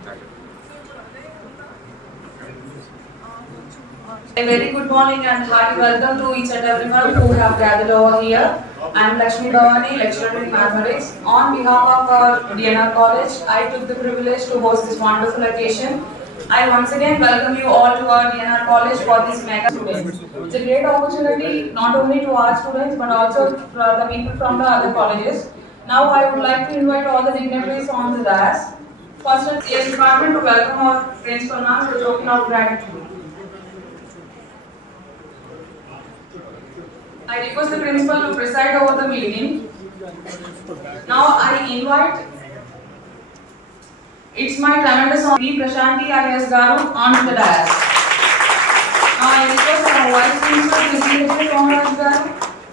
A very good morning and hearty welcome to each and everyone who have gathered over here. I am Lakshmi Bhavani, lecturer in mathematics. On behalf of our DNR College, I took the privilege to host this wonderful occasion. I once again welcome you all to our DNR College for this mega students. It's a great opportunity not only to our students but also for the people from the other colleges. Now I would like to invite all the dignitaries on the dais. First, the department to welcome our principal ma'am with a token of gratitude. I request the principal to preside over the meeting. Now I invite, it's my tremendous honor, P. Prashanti IAS Garu on the dais. Now I request our Vice Principal, Sri Kongraj Garu,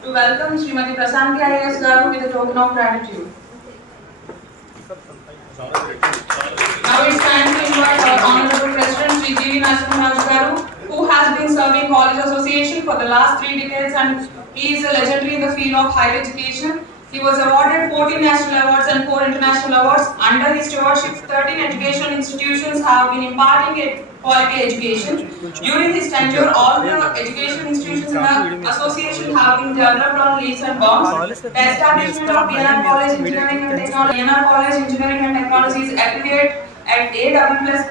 to welcome Srimati Prashanti IAS Garu with a token of gratitude. Now it's time to invite our Honorable President, Sri G. V. Narasimha Garu, who has been serving College Association for the last 3 decades and he is a legendary in the field of higher education. He was awarded 14 national awards and 4 international awards. Under his stewardship, 13 educational institutions have been imparting a quality education. During his tenure, all the education institutions in the association have been developed on leaps and bounds. The establishment of DNR College Engineering and Technology, DNR College Engineering and Technology is affiliated at A++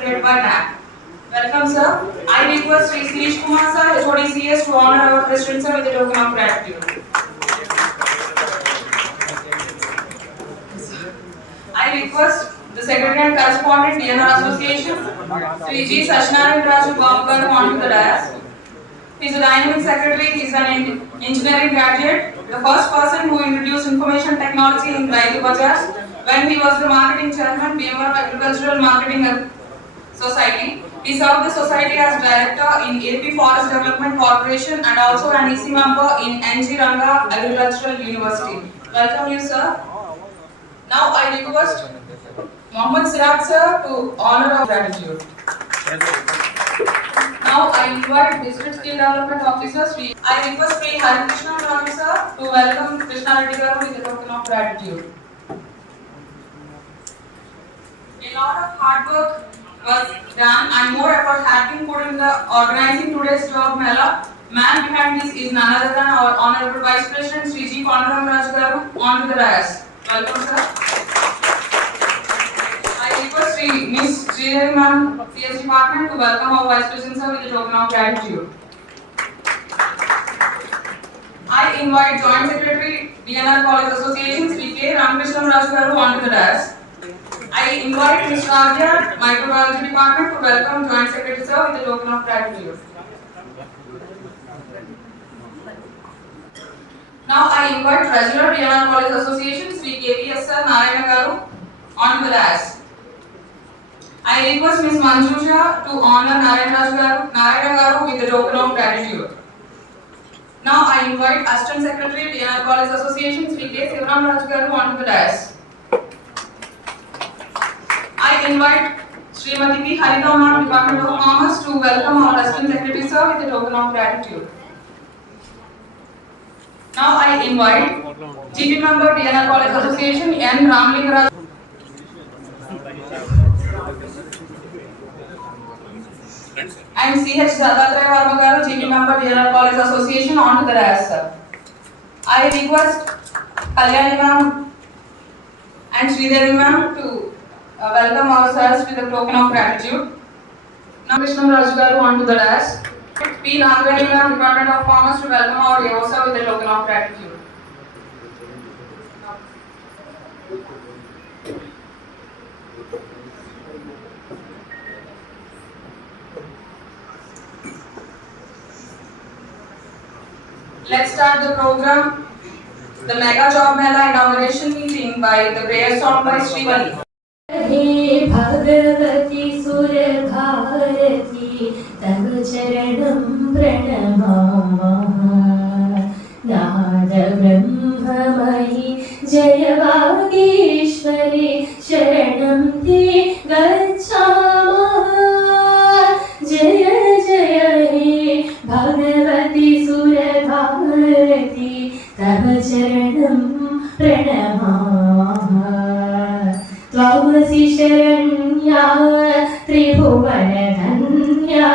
grade by NAC. Welcome, sir. I request Sri Sirish Kumar sir, HOD CS, to honor our President sir with a token of gratitude. I request the Secretary and Correspondent, DNR Association, Sri G. Sashnaran Raju Babu onto the dais. He is a dynamic secretary, he is an engineering graduate, the first person who introduced information technology in Raitu Bazars when he was the marketing chairman, BMR Agricultural Marketing Society. He served the society as director in AP Forest Development Corporation and also an EC member in NG Ranga Agricultural University. Welcome you, sir. Now I request Mohammad Siraj sir to honor our gratitude. Now I invite District Skill Development Officer Sri. I request Sri Hari Krishna Raju sir to welcome Krishna Reddy Garu with a token of gratitude. A lot of hard work was done and more effort had been put in the organizing today's job mela. Man behind this is none other than our Honorable Vice President Sri G. Konram Raju Garu onto the dais. Welcome, sir. I request Sri Ms. Sridevi ma'am, CS Department, to welcome our Vice President sir with a token of gratitude. I invite Joint Secretary, DNR College Association, Sri K. Ramakrishnan Raju Garu onto the dais. I invite Ms. Ravya, Microbiology Department, to welcome Joint Secretary sir with a token of gratitude. Now I invite Treasurer, DNR College Association, Sri KVS Narayana Garu onto the dais. I request Ms. Manjusha to honor Narayana Garu with a token of gratitude. Now I invite Assistant Secretary, DNR College Association, Sri K. Sivaram Raju Garu onto the dais. I invite Srimati P. Harita ma'am, Department of Commerce, to welcome our Assistant Secretary sir with a token of gratitude. Now I invite GP member, DNR College Association, N. Ramlingaraj and CH Dattatraya Varma Garu, GP member, DNR College Association, onto the dais, sir. I request Kalyani ma'am and Sridevi ma'am to welcome ourselves with a token of gratitude. Now Krishna Raju Garu onto the dais. P. Nagaveni ma'am, Department of Commerce, to welcome our Yosa with a token of gratitude. Let's start the program. The Mega Job Mela inauguration meeting by the prayer song by Srivali. हे भगवती सुर भारती तव चरणं प्रणमामः नाद ब्रह्ममयि जय वागीश्वरी शरणं ते गच्छामः जय जय हे भगवती सुर भारती तव चरणं प्रणमामः त्वमसि शरण्या त्रिभुवनधन्या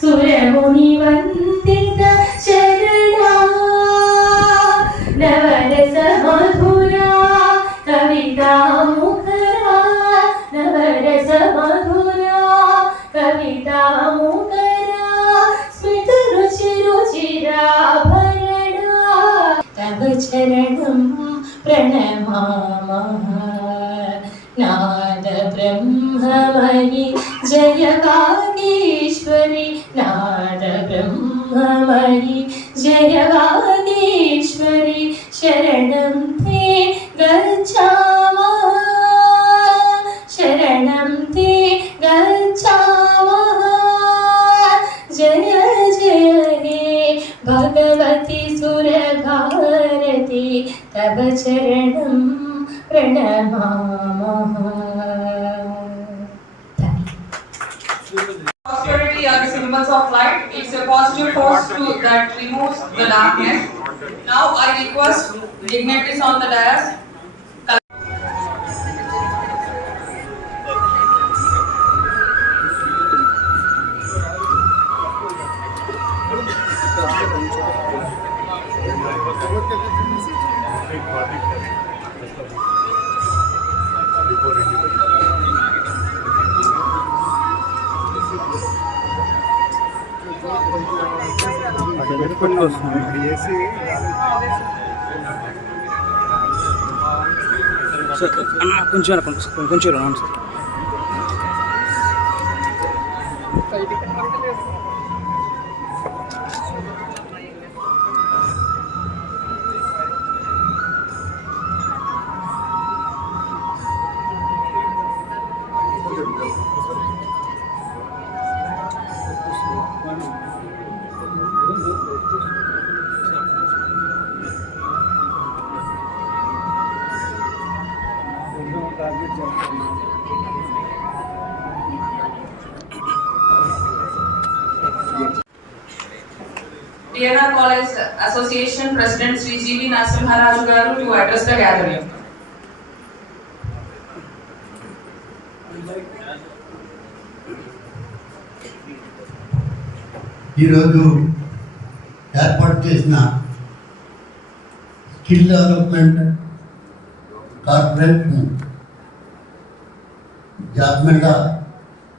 सुरमुनिवन्दित शरणा नवरसमधुरा कवितामुखरा नवरसमधुरा कवितामुखरा स्मितरुचिरुचिराभरणा तव चरणं प्रणमामः नाद ब्रह्ममयि जय वागीश्वरि नाद ब्रह्ममयि जय वागीश्वरि शरणं ते गच्छामः शरणं ते गच्छामः जय जय हे भगवति सुरभारती तव चरणं प्रणमामः। Prosperity are the symbols of light. It's a positive force that removes the darkness. Now I request dignitaries on the dais. కొంచెం అవును sir. DNR College Association President Sri G.V. Narasimharaju garu to address the gathering. ఈరోజు ఏర్పాటు చేసిన skill development corporation జాబ్మెండ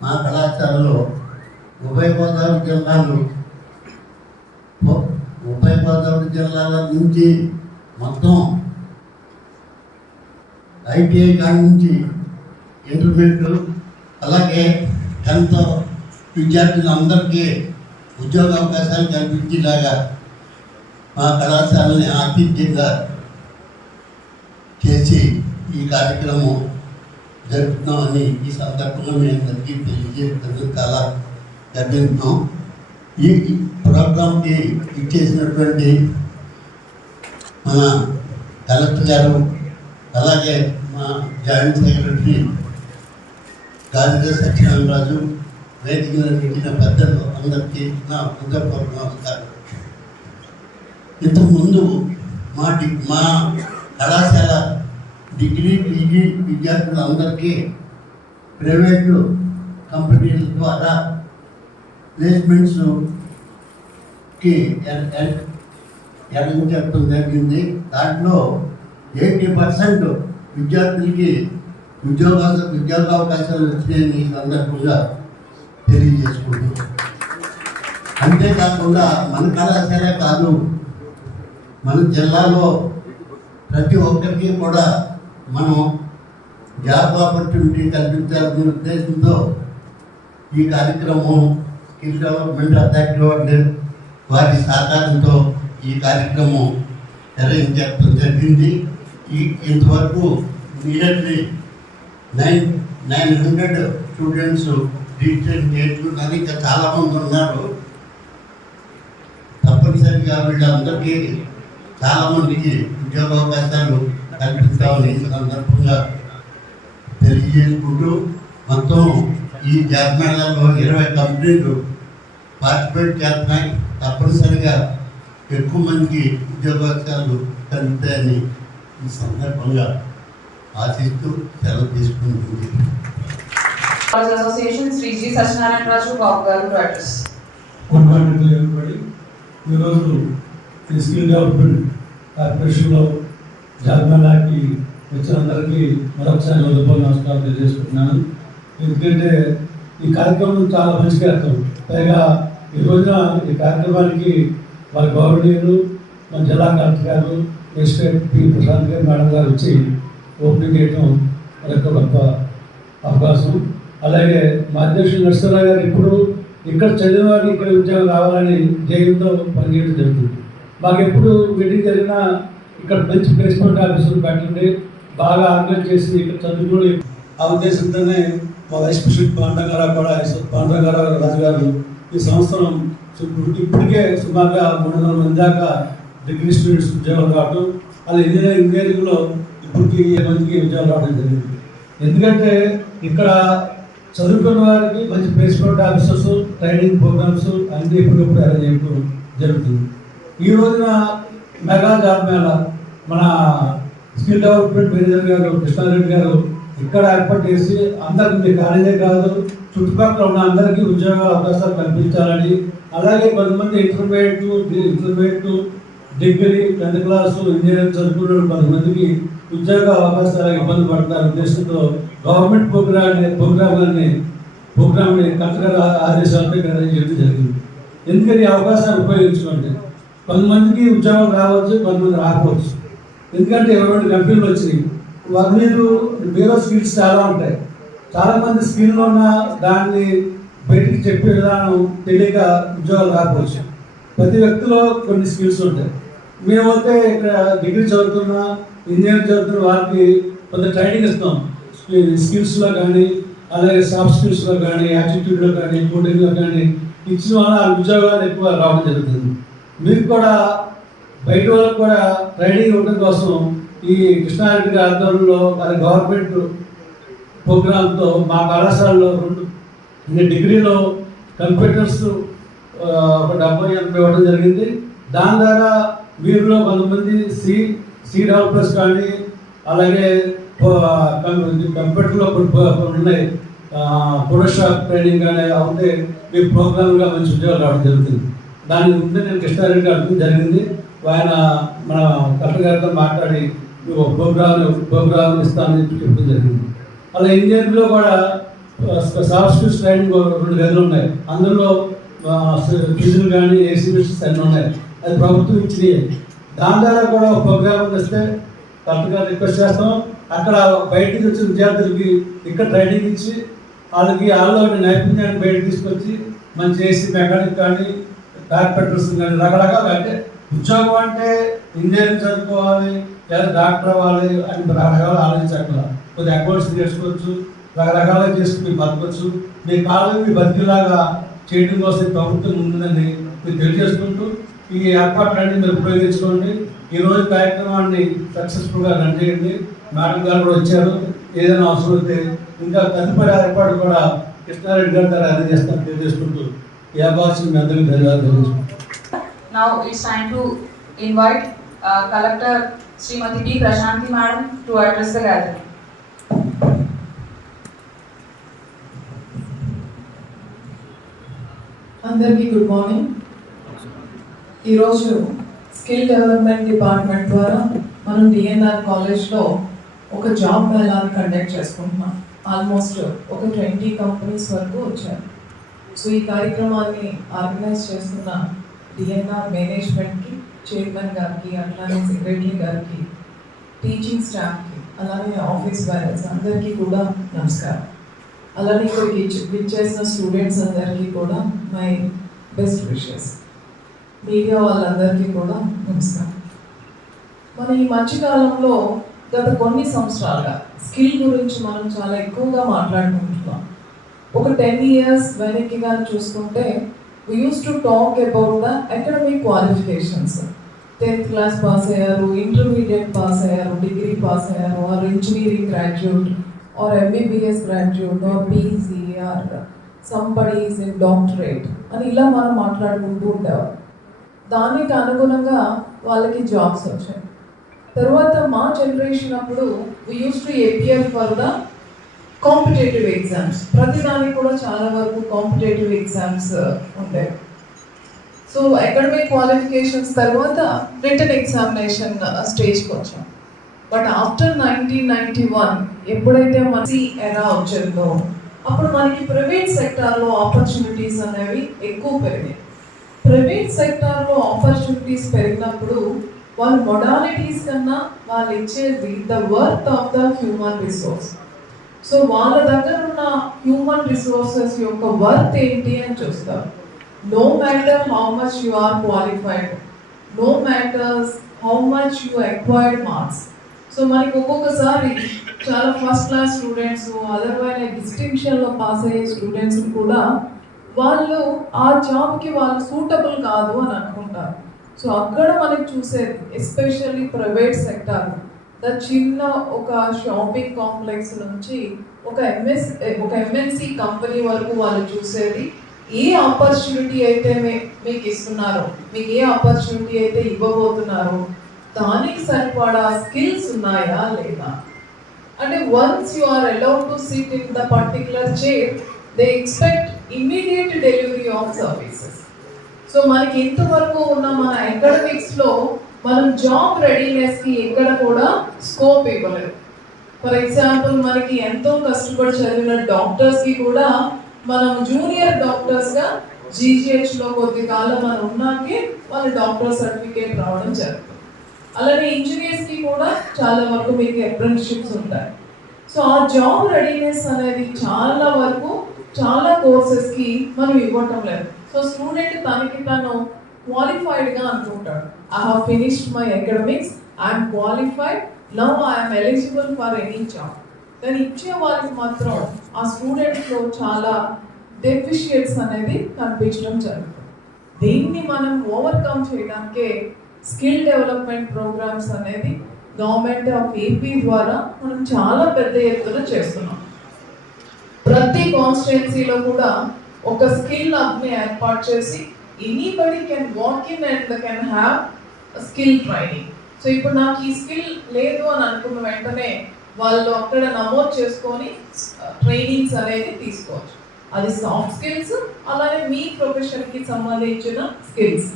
మా కళాశాలలో ఉభయ గోదావరి జిల్లాల నుంచి మొత్తం ఐటీఐ కాడి నుంచి ఇంటర్మీడియట్ అలాగే 10th విద్యార్థులందరికీ ఉద్యోగ అవకాశాలు కల్పించేలాగా మా కళాశాలని ఆతిథ్యంగా చేసి ఈ కార్యక్రమం జరుపుతున్నామని ఈ సందర్భంగా మేము అందరికీ తెలియజేయడం చాలా గర్విస్తున్నాం. ఈ ప్రోగ్రాంకి ఇచ్చేసినటువంటి మన కలెక్టర్ గారు అలాగే మా జాయింట్ సెక్రటరీ గాజుగా సత్యనారాయణరాజు వేదిక ఇచ్చిన పెద్దలు అందరికీ నా హృదయపూర్వక నమస్కారం. ఇంతకుముందు మా కళాశాల డిగ్రీ పీజీ విద్యార్థులందరికీ ప్రైవేటు కంపెనీల ద్వారా ప్లేస్మెంట్స్కి అరేంజ్ చేయడం జరిగింది. దాంట్లో 80% విద్యార్థులకి ఉద్యోగావకాశాలు వచ్చినాయని ఈ సందర్భంగా తెలియజేసుకుంటున్నాం. అంతేకాకుండా మన కళాశాల కాదు, మన జిల్లాలో ప్రతి ఒక్కరికి కూడా మనం జాబ్ ఆపర్చునిటీ కల్పించాలనే ఉద్దేశంతో ఈ కార్యక్రమం స్కిల్ డెవలప్మెంట్ అథారిటీ వారి సహకారంతో ఈ కార్యక్రమం అరేంజ్ చేయడం జరిగింది. ఇంతవరకు నియర్లీ 900 స్టూడెంట్స్ రిజిస్టర్ చేయొచ్చు. కానీ ఇంకా చాలామంది ఉన్నారు. తప్పనిసరిగా వీళ్ళందరికీ చాలామందికి ఉద్యోగ అవకాశాలు కల్పిస్తామని ఈ సందర్భంగా తెలియజేసుకుంటూ మొత్తం ఈ జాబ్ మేళాలో 20 కంపెనీలు పార్టిసిపేట్ చేస్తున్నాయి. తప్పనిసరిగా ఎక్కువ మందికి ఉద్యోగావకాశాలు కలుగుతాయని ఈ సందర్భంగా ఆశిస్తూ సెలవు తీసుకుంటుంది. College Association, Sri G. Satyanarayana Raju Babu garu to address. Good morning to everybody. ఈరోజు ఈ స్కిల్ డెవలప్మెంట్ కార్పొరేషన్లో జాబ్ మేళాకి వచ్చిన అందరికీ మరొకసారి హృదయపూర్వక నమస్కారం తెలియజేసుకుంటున్నాను. ఎందుకంటే ఈ కార్యక్రమం చాలా మంచి కార్యక్రమం. పైగా ఈ రోజున ఈ కార్యక్రమానికి వారి గౌరవనీయులు మన జిల్లా కలెక్టర్ గారు ఎస్టేట్ పి ప్రశాంత్ గారు మేడం గారు వచ్చి ఓపెనింగ్ చేయడం మరొక గొప్ప అవకాశం. అలాగే మా అధ్యక్షుడు నరసింహరావు గారు ఇప్పుడు ఇక్కడ చదివిన వారికి ఇక్కడ ఉద్యోగం రావాలని ధ్యేయంతో పనిచేయడం జరుగుతుంది. మాకు ఎప్పుడు మీటింగ్ జరిగినా ఇక్కడ మంచి ప్లేస్మెంట్ ఆఫీసులు పెట్టండి, బాగా ఆర్గనైజ్ చేసి ఇక్కడ చదువుకుని ఆ ఉద్దేశంతోనే మా వైస్ ప్రెసిడెంట్ పాండరంగారావు రాజు గారు ఈ సంవత్సరం ఇప్పటికే సుమారుగా 300 మంది దాకా డిగ్రీ స్టూడెంట్స్ ఉద్యోగాలు రావడం, అలా ఇంజనీరింగ్లో ఇప్పటికి 7 మందికి ఉద్యోగాలు రావడం జరిగింది. ఎందుకంటే ఇక్కడ చదువుకున్న వారికి మంచి ప్లేస్మెంట్ ఆఫీసర్స్, ట్రైనింగ్ ప్రోగ్రామ్స్ అన్నీ ఎప్పటికప్పుడు అరేంజ్ చేయడం జరుగుతుంది. ఈ రోజున మెగా జాబ్ మేళా మన స్కిల్ డెవలప్మెంట్ మేనేజర్ గారు కృష్ణారెడ్డి గారు ఇక్కడ ఏర్పాటు చేసి అందరికీ కాలేజే కాదు చుట్టుపక్కల ఉన్న అందరికీ ఉద్యోగ అవకాశాలు కల్పించాలని, అలాగే కొంతమంది intermediate degree 10th class engineering చదువుకున్న కొంతమందికి ఉద్యోగ అవకాశాలు ఇబ్బంది పడతారు ఉద్దేశంతో గవర్నమెంట్ ప్రోగ్రామ్ని కలెక్టర్ ఆదేశాలపై చేయడం జరిగింది. ఎందుకని ఈ అవకాశాన్ని ఉపయోగించుకోండి. కొంతమందికి ఉద్యోగం రావచ్చు, కొంతమంది రాకపోవచ్చు. ఎందుకంటే 22 కంపెనీలు వచ్చినాయి. వారి మీరు స్కిల్స్ చాలా ఉంటాయి. చాలామంది స్కిల్లో ఉన్న దాన్ని బయటికి చెప్పే విధానం తెలియక ఉద్యోగాలు రాకపోవచ్చు. ప్రతి వ్యక్తిలో కొన్ని స్కిల్స్ ఉంటాయి. మేమైతే ఇక్కడ డిగ్రీ చదువుతున్నా, ఇంజనీరింగ్ చదువుతున్న వారికి కొంత ట్రైనింగ్ ఇస్తాం. స్కిల్స్లో కానీ, అలాగే సాఫ్ట్ స్కిల్స్లో కానీ, యాటిట్యూడ్లో కానీ, కోడింగ్లో కానీ ఇచ్చిన వల్ల ఆ ఉద్యోగాలు ఎక్కువ రావడం జరుగుతుంది. మీకు కూడా బయట వాళ్ళకి కూడా ట్రైనింగ్ ఇవ్వడం కోసం ఈ కృష్ణారెడ్డి గారి ఆధ్వర్యంలో అది గవర్నమెంట్ ప్రోగ్రాంతో మా కళాశాలలో 2 డిగ్రీలో కంప్యూటర్స్ ఒక 70-80 ఇవ్వడం జరిగింది. దాని ద్వారా వీరిలో కొంతమంది సి డెవలపర్స్ కానీ, అలాగే కంప్యూటర్లో ఉన్నాయి ఫోటోషాప్ ట్రైనింగ్ కానీ అవుతే మీ ప్రోగ్రామ్గా మంచి ఉద్యోగాలు రావడం జరుగుతుంది. దాని ముందే నేను కృష్ణారెడ్డి అడగడం జరిగింది. ఆయన మన కలెక్టర్ గారితో మాట్లాడి ప్రోగ్రామ్ ఇస్తానని చెప్పడం జరిగింది. అలా ఇంజనీరింగ్లో కూడా సాఫ్ట్ స్కిల్స్ ట్రైనింగ్ 2 గదులు ఉన్నాయి. అందులో ఫీజులు కానీ ఏసీ మిషన్స్ అన్నీ ఉన్నాయి. అది ప్రభుత్వం ఇచ్చినాయి. దాని ద్వారా కూడా ఒక ప్రోగ్రామ్ ఇస్తే కలెక్టర్ గారు రిక్వెస్ట్ చేస్తాం. అక్కడ బయటికి వచ్చిన విద్యార్థులకి ఇక్కడ ట్రైనింగ్ ఇచ్చి వాళ్ళలో నైపుణ్యాన్ని బయటకు తీసుకొచ్చి మంచి ఏసీ మెకానిక్ కానీ, కార్పెంటర్స్ కానీ రకరకాల అంటే ఉద్యోగం అంటే ఇంజనీరింగ్ చదువుకోవాలి లేదా డాక్టర్ అవ్వాలి అని రకరకాల ఆలోచించట్ల. కొద్దిగా అకౌంట్స్ నేర్చుకోవచ్చు, రకరకాలుగా చేసుకుని బతకొచ్చు. మీ కాలం మీ బతికిలాగా చేయడం కోసం ప్రభుత్వం ఉందని మీరు తెలియజేసుకుంటూ ఈ ఏర్పాట్లన్నీ మీరు ఉపయోగించుకోండి. ఈరోజు కార్యక్రమాన్ని సక్సెస్ఫుల్గా రన్ చేయండి. మేడం గారు కూడా వచ్చారు. ఏదైనా అవసరం అయితే ఇంకా తదుపరి ఏర్పాటు కూడా కృష్ణారెడ్డి గారి ద్వారా అందజేస్తాను తెలియజేసుకుంటూ ఈ అవకాశం మీ అందరికీ ధన్యవాదాలు. Now it's time to invite Collector Srimati P. Prashanti Madam to address the gathering. అందరికీ గుడ్ మార్నింగ్. ఈరోజు స్కిల్ డెవలప్మెంట్ డిపార్ట్మెంట్ ద్వారా మనం డిఎన్ఆర్ కాలేజ్లో ఒక జాబ్ మేళాను కండక్ట్ చేసుకుంటున్నాం. ఆల్మోస్ట్ ఒక 20 కంపెనీస్ వరకు వచ్చారు. సో ఈ కార్యక్రమాన్ని ఆర్గనైజ్ చేస్తున్న డిఎన్ఆర్ మేనేజ్మెంట్కి, చైర్మన్ గారికి, అట్లానే సెక్రటరీ గారికి, టీచింగ్ స్టాఫ్కి, అలానే ఆఫీస్ వైరస్ అందరికీ కూడా నమస్కారం. అలానే ఇక్కడికి విచ్చేసిన స్టూడెంట్స్ అందరికీ కూడా మై బెస్ట్ విషెస్. మీడియా వాళ్ళందరికీ కూడా నమస్కారం. మన ఈ మధ్యకాలంలో గత కొన్ని సంవత్సరాలుగా స్కిల్ గురించి మనం చాలా ఎక్కువగా మాట్లాడుకుంటున్నాం. ఒక 10 years వెనక్కిగా చూసుకుంటే we used to talk about the academic qualifications. 10th class pass అయ్యారు, ఇంటర్మీడియట్ పాస్ అయ్యారు, డిగ్రీ పాస్ అయ్యారు, or engineering graduate, or MBBS graduate, or PG, or somebody is in doctorate అని ఇలా మనం మాట్లాడుకుంటూ ఉండేవారు. దానికి అనుగుణంగా వాళ్ళకి జాబ్స్ వచ్చాయి. తర్వాత మా జనరేషన్ అప్పుడు we use to appear for the competitive exams. ప్రతిదానికి కూడా చాలా వరకు కాంపిటేటివ్ ఎగ్జామ్స్ ఉండేవి. సో అకాడమిక్ క్వాలిఫికేషన్స్ తర్వాత రిటన్ ఎగ్జామినేషన్ స్టేజ్కి వచ్చాం. బట్ ఆఫ్టర్ 1991 ఎప్పుడైతే మనకి ఎరా వచ్చిందో అప్పుడు మనకి ప్రైవేట్ సెక్టార్లో ఆపర్చునిటీస్ అనేవి ఎక్కువ పెరిగాయి. ప్రైవేట్ సెక్టార్లో ఆపర్చునిటీస్ పెరిగినప్పుడు వాళ్ళ మొడాలిటీస్ కన్నా వాళ్ళు ఇచ్చేది the worth of the human resource. So వాళ్ళ దగ్గర ఉన్న హ్యూమన్ రిసోర్సెస్ యొక్క వర్త్ ఏంటి అని చూస్తారు. No matter how much you are qualified, no matters how much you acquired marks. So మనకి ఒక్కొక్కసారి చాలా ఫస్ట్ క్లాస్ స్టూడెంట్స్ అదర్వైజ్ డిస్టింక్షన్లో పాస్ అయ్యే స్టూడెంట్స్ కూడా వాళ్ళు ఆ జాబ్కి వాళ్ళు సూటబుల్ కాదు అని అనుకుంటారు. సో అక్కడ మనకి చూసేది ఎస్పెషల్లీ ప్రైవేట్ సెక్టార్, ద చిన్న ఒక షాపింగ్ కాంప్లెక్స్ నుంచి ఒక ఎంఎన్సి కంపెనీ వరకు వాళ్ళు చూసేది ఏ ఆపర్చునిటీ అయితే మీకు ఇస్తున్నారో, మీకు ఏ ఆపర్చునిటీ అయితే ఇవ్వబోతున్నారో దానికి సరిపడా స్కిల్స్ ఉన్నాయా లేదా. అంటే once you are allowed to sit in the particular chair they expect immediate delivery of services. So మనకి ఇంతవరకు ఉన్న మన అకాడమిక్స్లో మనం జాబ్ రెడీనెస్కి ఎక్కడ కూడా స్కోప్ ఇవ్వలేదు. ఫర్ ఎగ్జాంపుల్ మనకి ఎంతో కష్టపడి చదివిన డాక్టర్స్కి కూడా మనం జూనియర్ డాక్టర్స్గా జీజీహెచ్లో కొద్ది కాలం మనం ఉన్నాకే వాళ్ళ డాక్టర్ సర్టిఫికేట్ రావడం జరుగుతుంది. అలానే ఇంజనీర్స్కి కూడా చాలా వరకు మీకు అప్రెంటిస్షిప్స్ ఉంటాయి. సో ఆ జాబ్ రెడీనెస్ అనేది చాలా వరకు చాలా కోర్సెస్కి మనం ఇవ్వటం లేదు. సో స్టూడెంట్ తనకి తను క్వాలిఫైడ్గా అనుకుంటాడు, I have finished my academics, I'm qualified, now I'm eligible for any job. కానీ ఇచ్చే వాళ్ళకి మాత్రం ఆ స్టూడెంట్స్లో చాలా డెఫిషియట్స్ అనేది కనిపించడం జరుగుతుంది. దీన్ని మనం ఓవర్కమ్ చేయడానికే స్కిల్ డెవలప్మెంట్ ప్రోగ్రామ్స్ అనేది గవర్నమెంట్ ఆఫ్ ఏపీ ద్వారా మనం చాలా పెద్ద ఎత్తున చేస్తున్నాం. ప్రతి కాన్స్టిట్యున్సీలో కూడా ఒక స్కిల్ హబ్ని ఏర్పాటు చేసి anybody can walk in and can have skill training. So ఇప్పుడు నాకు ఈ స్కిల్ లేదు అని అనుకున్న వెంటనే వాళ్ళు అక్కడ నమోదు చేసుకొని ట్రైనింగ్స్ అనేది తీసుకోవచ్చు. అది సాఫ్ట్ స్కిల్స్, అలానే మీ ప్రొఫెషన్కి సంబంధించిన స్కిల్స్.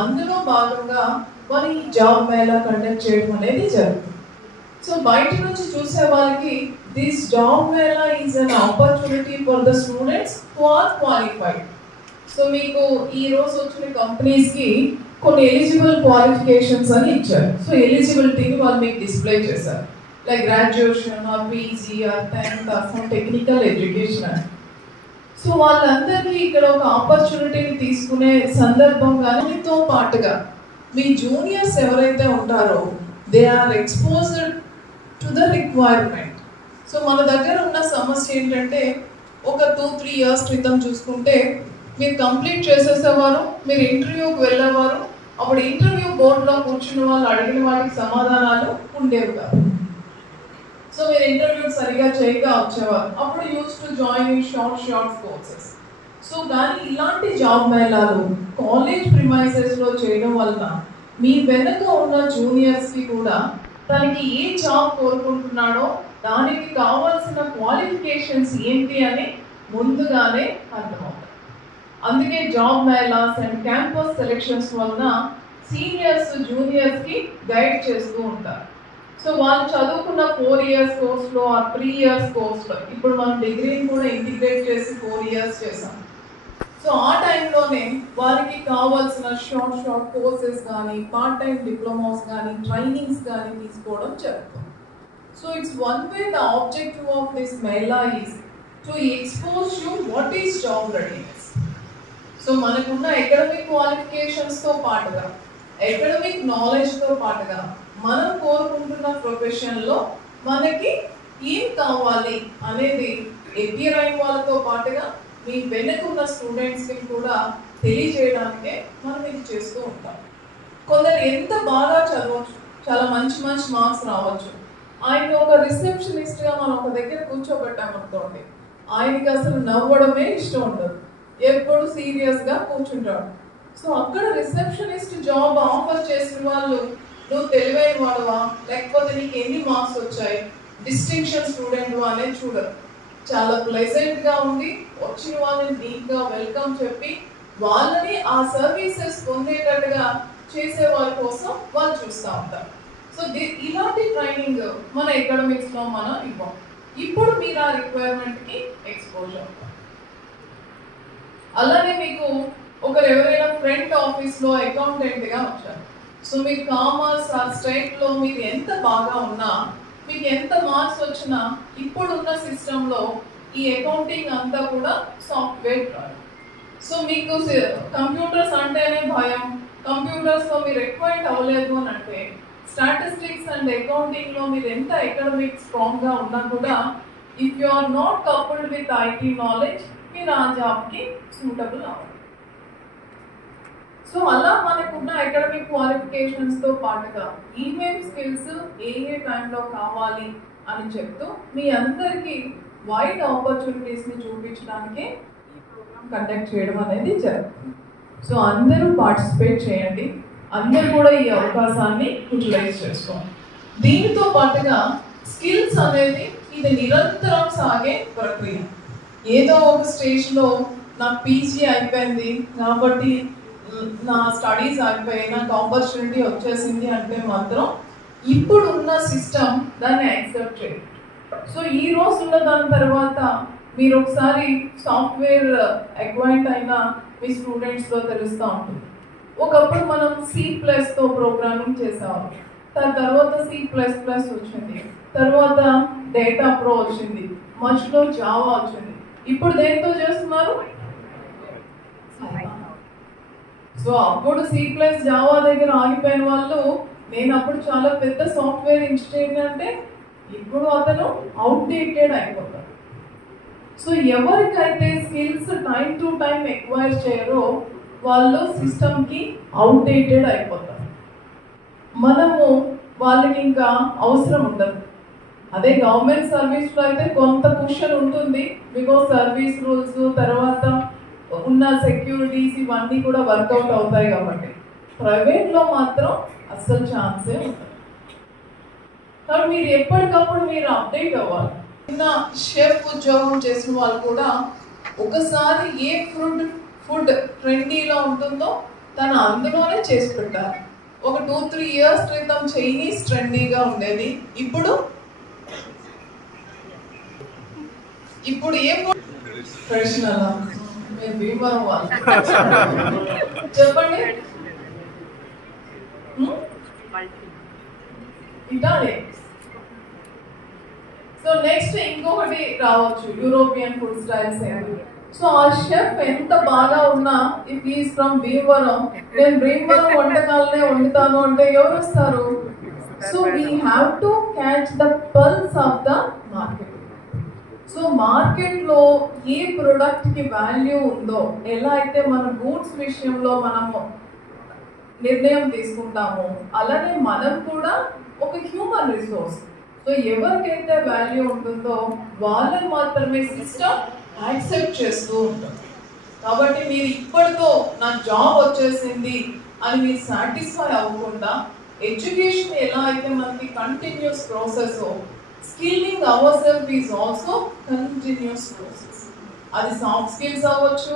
అందులో భాగంగా మరి జాబ్ మేళా కండక్ట్ చేయడం అనేది జరుగుతుంది. సో బయట నుంచి చూసే వాళ్ళకి this job mela is an opportunity for the students who are qualified. So మీకు ఈ రోజు వచ్చిన కంపెనీస్కి కొన్ని ఎలిజిబుల్ క్వాలిఫికేషన్స్ అని ఇచ్చారు. సో ఎలిజిబిలిటీని వాళ్ళు మీకు డిస్ప్లే చేశారు, like graduation or PG or 10th or some technical education. So వాళ్ళందరికీ ఇక్కడ ఒక ఆపర్చునిటీని తీసుకునే సందర్భంగాతో పాటుగా మీ జూనియర్స్ ఎవరైతే ఉంటారో they are exposed to the requirement. So మన దగ్గర ఉన్న సమస్య ఏంటంటే ఒక 2-3 years క్రితం చూసుకుంటే మీరు కంప్లీట్ చేసేసేవారు, మీరు ఇంటర్వ్యూకి వెళ్ళేవారు, అప్పుడు ఇంటర్వ్యూ బోర్డులో కూర్చున్న వాళ్ళు అడిగిన వాటికి సమాధానాలు ఉండేవి కాదు. సో మీరు ఇంటర్వ్యూ సరిగా చేయగా వచ్చేవారు, అప్పుడు use to join in short courses. So కానీ ఇలాంటి జాబ్ మేళాలు కాలేజ్ ప్రిమైసెస్లో చేయడం వలన మీ వెనక ఉన్న జూనియర్స్కి కూడా తనకి ఏ జాబ్ కోరుకుంటున్నాడో దానికి కావాల్సిన క్వాలిఫికేషన్స్ ఏంటి అని ముందుగానే అర్థమవుతాయి. అందుకే job melas and campus selections వలన సీనియర్స్ జూనియర్స్కి గైడ్ చేస్తూ ఉంటారు. సో వాళ్ళు చదువుకున్న 4 years కోర్స్లో ఆ 3 years కోర్స్లో ఇప్పుడు మనం డిగ్రీని కూడా ఇంటిగ్రేట్ చేసి 4 years చేసాం. సో ఆ టైంలోనే వారికి కావాల్సిన షార్ట్ కోర్సెస్ కానీ పార్ట్ టైం డిప్లొమాస్ కానీ ట్రైనింగ్స్ కానీ తీసుకోవడం జరుగుతుంది. So it's one way the objective of this Mela is to expose you what is job readiness. So మనకున్న అకాడమిక్ క్వాలిఫికేషన్స్తో పాటుగా అకాడమిక్ నాలెడ్జ్తో పాటుగా మనం కోరుకుంటున్న ప్రొఫెషన్లో మనకి ఏం కావాలి అనేది అపియర్ అయిన వాళ్ళతో పాటుగా మీ వెనుకున్న స్టూడెంట్స్కి కూడా తెలియజేయడానికే మనం ఇది చేస్తూ ఉంటాం. కొందరు ఎంత బాగా చదవచ్చు, చాలా మంచి మార్క్స్ రావచ్చు. ఆయన ఒక రిసెప్షనిస్ట్గా మనం ఒక దగ్గర కూర్చోబెట్టామనుకోండి, ఆయనకి అసలు నవ్వడమే ఇష్టం ఉండదు, ఎప్పుడు సీరియస్గా కూర్చుంటాడు. సో అక్కడ రిసెప్షనిస్ట్ జాబ్ ఆఫర్ చేసిన వాళ్ళు నువ్వు తెలివైన వాడువా లేకపోతే నీకు ఎన్ని మార్క్స్ వచ్చాయి, డిస్టింక్షన్ స్టూడెంట్ అనేది చూడరు. చాలా ప్లెజెంట్ గా ఉండి వచ్చిన వాళ్ళని నీట్ గా వెల్కమ్ చెప్పి వాళ్ళని ఆ సర్వీసెస్ పొందేటట్టుగా చేసే వాళ్ళ కోసం వాళ్ళు చూస్తూ ఉంటారు. సో ఇలాంటి ట్రైనింగ్ మన ఎకడమిక్స్ లో మనం ఇవ్వం. ఇప్పుడు మీరు ఆ రిక్వైర్మెంట్ కి ఎక్స్పోజర్. అలానే మీకు ఒకరు ఎవరైనా ఫ్రంట్ ఆఫీస్ లో అకౌంటెంట్ గా వచ్చారు. సో మీరు కామర్స్ ఆ స్టేట్ లో మీరు ఎంత బాగా ఉన్నా, మీకు ఎంత మార్క్స్ వచ్చినా ఇప్పుడున్న సిస్టంలో ఈ అకౌంటింగ్ అంతా కూడా సాఫ్ట్వేర్ రాదు. సో మీకు కంప్యూటర్స్ అంటేనే భయం, కంప్యూటర్స్ లో మీరు ఎక్వైట్ అవ్వలేదు అని అంటే స్టాటిస్టిక్స్ అండ్ అకౌంటింగ్ లో మీరు ఎంత అకాడమిక్ స్ట్రాంగ్ గా ఉన్నా కూడా if you are not coupled with IT knowledge మీరు ఆ జాబ్ కి సూటబుల్ అవ్వాలి. సో అలా మనకున్న అకాడమిక్ క్వాలిఫికేషన్స్ తో పాటుగా ఈమెయిల్ స్కిల్స్ ఏ టైంలో కావాలి అని చెప్తూ మీ అందరికీ వైడ్ ఆపర్చునిటీస్ ని చూపించడానికి ఈ ప్రోగ్రామ్ కండక్ట్ చేయడం అనేది జరుగుతుంది. సో అందరూ పార్టిసిపేట్ చేయండి, అందరూ కూడా ఈ అవకాశాన్ని యూటిలైజ్ చేసుకోండి. దీనితో పాటుగా స్కిల్స్ అనేది ఇది నిరంతరం సాగే ప్రక్రియ. ఏదో ఒక స్టేజ్లో నాకు పీజీ అయిపోయింది కాబట్టి నా స్టడీస్ అయిపోయాయి, నాకు ఆపర్చునిటీ వచ్చేసింది అంటే మాత్రం ఇప్పుడున్న సిస్టమ్ దాన్ని యాక్సెప్ట్ చేయండి. సో ఈ రోజు ఉన్న దాని తర్వాత మీరు ఒకసారి సాఫ్ట్వేర్ అక్వైంట్ అయినా మీ స్టూడెంట్స్లో తెలుస్తూ ఉంటుంది. ఒకప్పుడు మనం C++తో ప్రోగ్రామింగ్ చేసేవాళ్ళం, దాని తర్వాత C++ వచ్చింది, తర్వాత డేటా ప్రో వచ్చింది, మధ్యలో జావా వచ్చింది. ఇప్పుడు దేంతో చేస్తున్నారు? సో అప్పుడు C+ జావా దగ్గర ఆగిపోయిన వాళ్ళు, నేను అప్పుడు చాలా పెద్ద సాఫ్ట్వేర్ ఇంజనీర్ అంటే ఇప్పుడు అతను అవుట్డేటెడ్ అయిపోతాడు. సో ఎవరికైతే skills time to time acquire చేయరో వాళ్ళు సిస్టమ్కి అవుట్డేటెడ్ అయిపోతారు. మనము వాళ్ళకి ఇంకా అవసరం ఉండదు. అదే గవర్నమెంట్ సర్వీస్లో అయితే కొంత క్వశ్చన్ ఉంటుంది, బికాస్ సర్వీస్ రూల్స్ తర్వాత ఉన్న సెక్యూరిటీస్ ఇవన్నీ కూడా వర్కౌట్ అవుతాయి కాబట్టి. ప్రైవేట్లో మాత్రం అస్సలు ఛాన్సే ఉంటుంది. కాబట్టి మీరు ఎప్పటికప్పుడు మీరు అప్డేట్ అవ్వాలి. చిన్న షెఫ్ ఉద్యోగం చేసిన వాళ్ళు కూడా ఒకసారి ఏ ఫుడ్ ట్రెండీలో ఉంటుందో తను అందులోనే చేసి పెట్టారు. ఒక 2-3 ఇయర్స్ క్రితం చైనీస్ ట్రెండీగా ఉండేది, ఇప్పుడు ఏం ట్రెడిషనల్ మీరు భీమవరం వాళ్ళు చెప్పండి. ఇటాలియన్. సో నెక్స్ట్ ఇంకొకటి రావచ్చు, యూరోపియన్ ఫుడ్ స్టైల్స్ ఏమి. సో ఆ షెఫ్ ఎంత బాగా ఉన్నా ఇఫ్ ఈస్ ఫ్రమ్ భీమవరం, నేను భీమవరం వంటకాలనే వండుతాను అంటే ఎవరు వస్తారు? So we have to catch the pulse of the market. So మార్కెట్లో ఏ ప్రొడక్ట్కి వాల్యూ ఉందో, ఎలా అయితే మన గూడ్స్ విషయంలో మనము నిర్ణయం తీసుకుంటామో అలానే మనం కూడా ఒక హ్యూమన్ రిసోర్స్. సో ఎవరికైతే వాల్యూ ఉంటుందో వాళ్ళని మాత్రమే సిస్టమ్ యాక్సెప్ట్ చేస్తూ ఉంటుంది. కాబట్టి మీరు ఇప్పటితో నా జాబ్ వచ్చేసింది అని మీరు సాటిస్ఫై అవ్వకుండా, ఎడ్యుకేషన్ ఎలా అయితే మనకి continuous process, skilling our self is also continuous process. అది సాఫ్ట్ స్కిల్స్ అవ్వచ్చు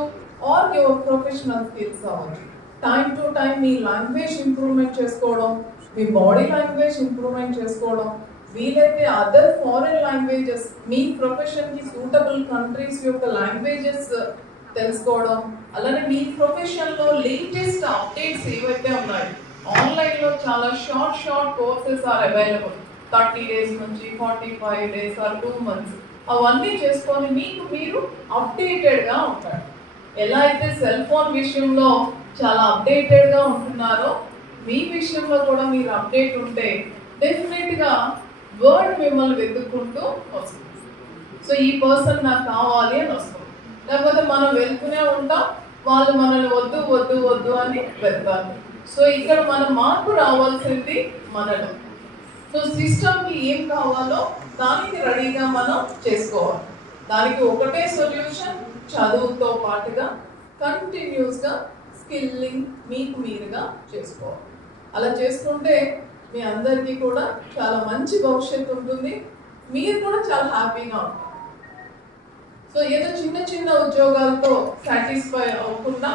ఆర్ యువర్ ప్రొఫెషనల్ స్కిల్స్ అవ్వచ్చు. Time to time me language improvement చేసుకోవడం, మీ బాడీ లాంగ్వేజ్ ఇంప్రూవ్మెంట్ చేసుకోవడం, వీలైతే అదర్ ఫారెన్ లాంగ్వేజెస్, మీ ప్రొఫెషన్కి సూటబుల్ కంట్రీస్ యొక్క లాంగ్వేజెస్ తెలుసుకోవడం, అలానే మీ ప్రొఫెషన్లో లేటెస్ట్ అప్డేట్స్ ఏవైతే ఉన్నాయి. ఆన్లైన్లో చాలా short courses are available, 30 days నుంచి 45 days ఆర్ 2 months. అవన్నీ చేసుకొని మీకు మీరు అప్డేటెడ్గా ఉంటారు. ఎలా అయితే సెల్ ఫోన్ విషయంలో చాలా అప్డేటెడ్గా ఉంటున్నారో మీ విషయంలో కూడా మీరు అప్డేట్ ఉంటే డెఫినెట్గా వర్డ్ మిమ్మల్ని వెతుక్కుంటూ వస్తుంది. సో ఈ పర్సన్ నాకు కావాలి అని వస్తుంది. లేకపోతే మనం వెళ్తూనే ఉంటాం, వాళ్ళు మనల్ని వద్దు వద్దు వద్దు అని వెళ్తారు. సో ఇక్కడ మన మార్పు రావాల్సింది మనలో. సో సిస్టమ్కి ఏం కావాలో దానికి రెడీగా మనం చేసుకోవాలి. దానికి ఒకటే సొల్యూషన్, చదువుతో పాటుగా కంటిన్యూస్గా స్కిల్లింగ్ మీకు మీరుగా చేసుకోవాలి. అలా చేసుకుంటే మీ అందరికీ కూడా చాలా మంచి భవిష్యత్తు ఉంటుంది, మీరు కూడా చాలా హ్యాపీగా ఉంటారు. సో ఏదో చిన్న చిన్న ఉద్యోగాలతో సాటిస్ఫై అవ్వకుండా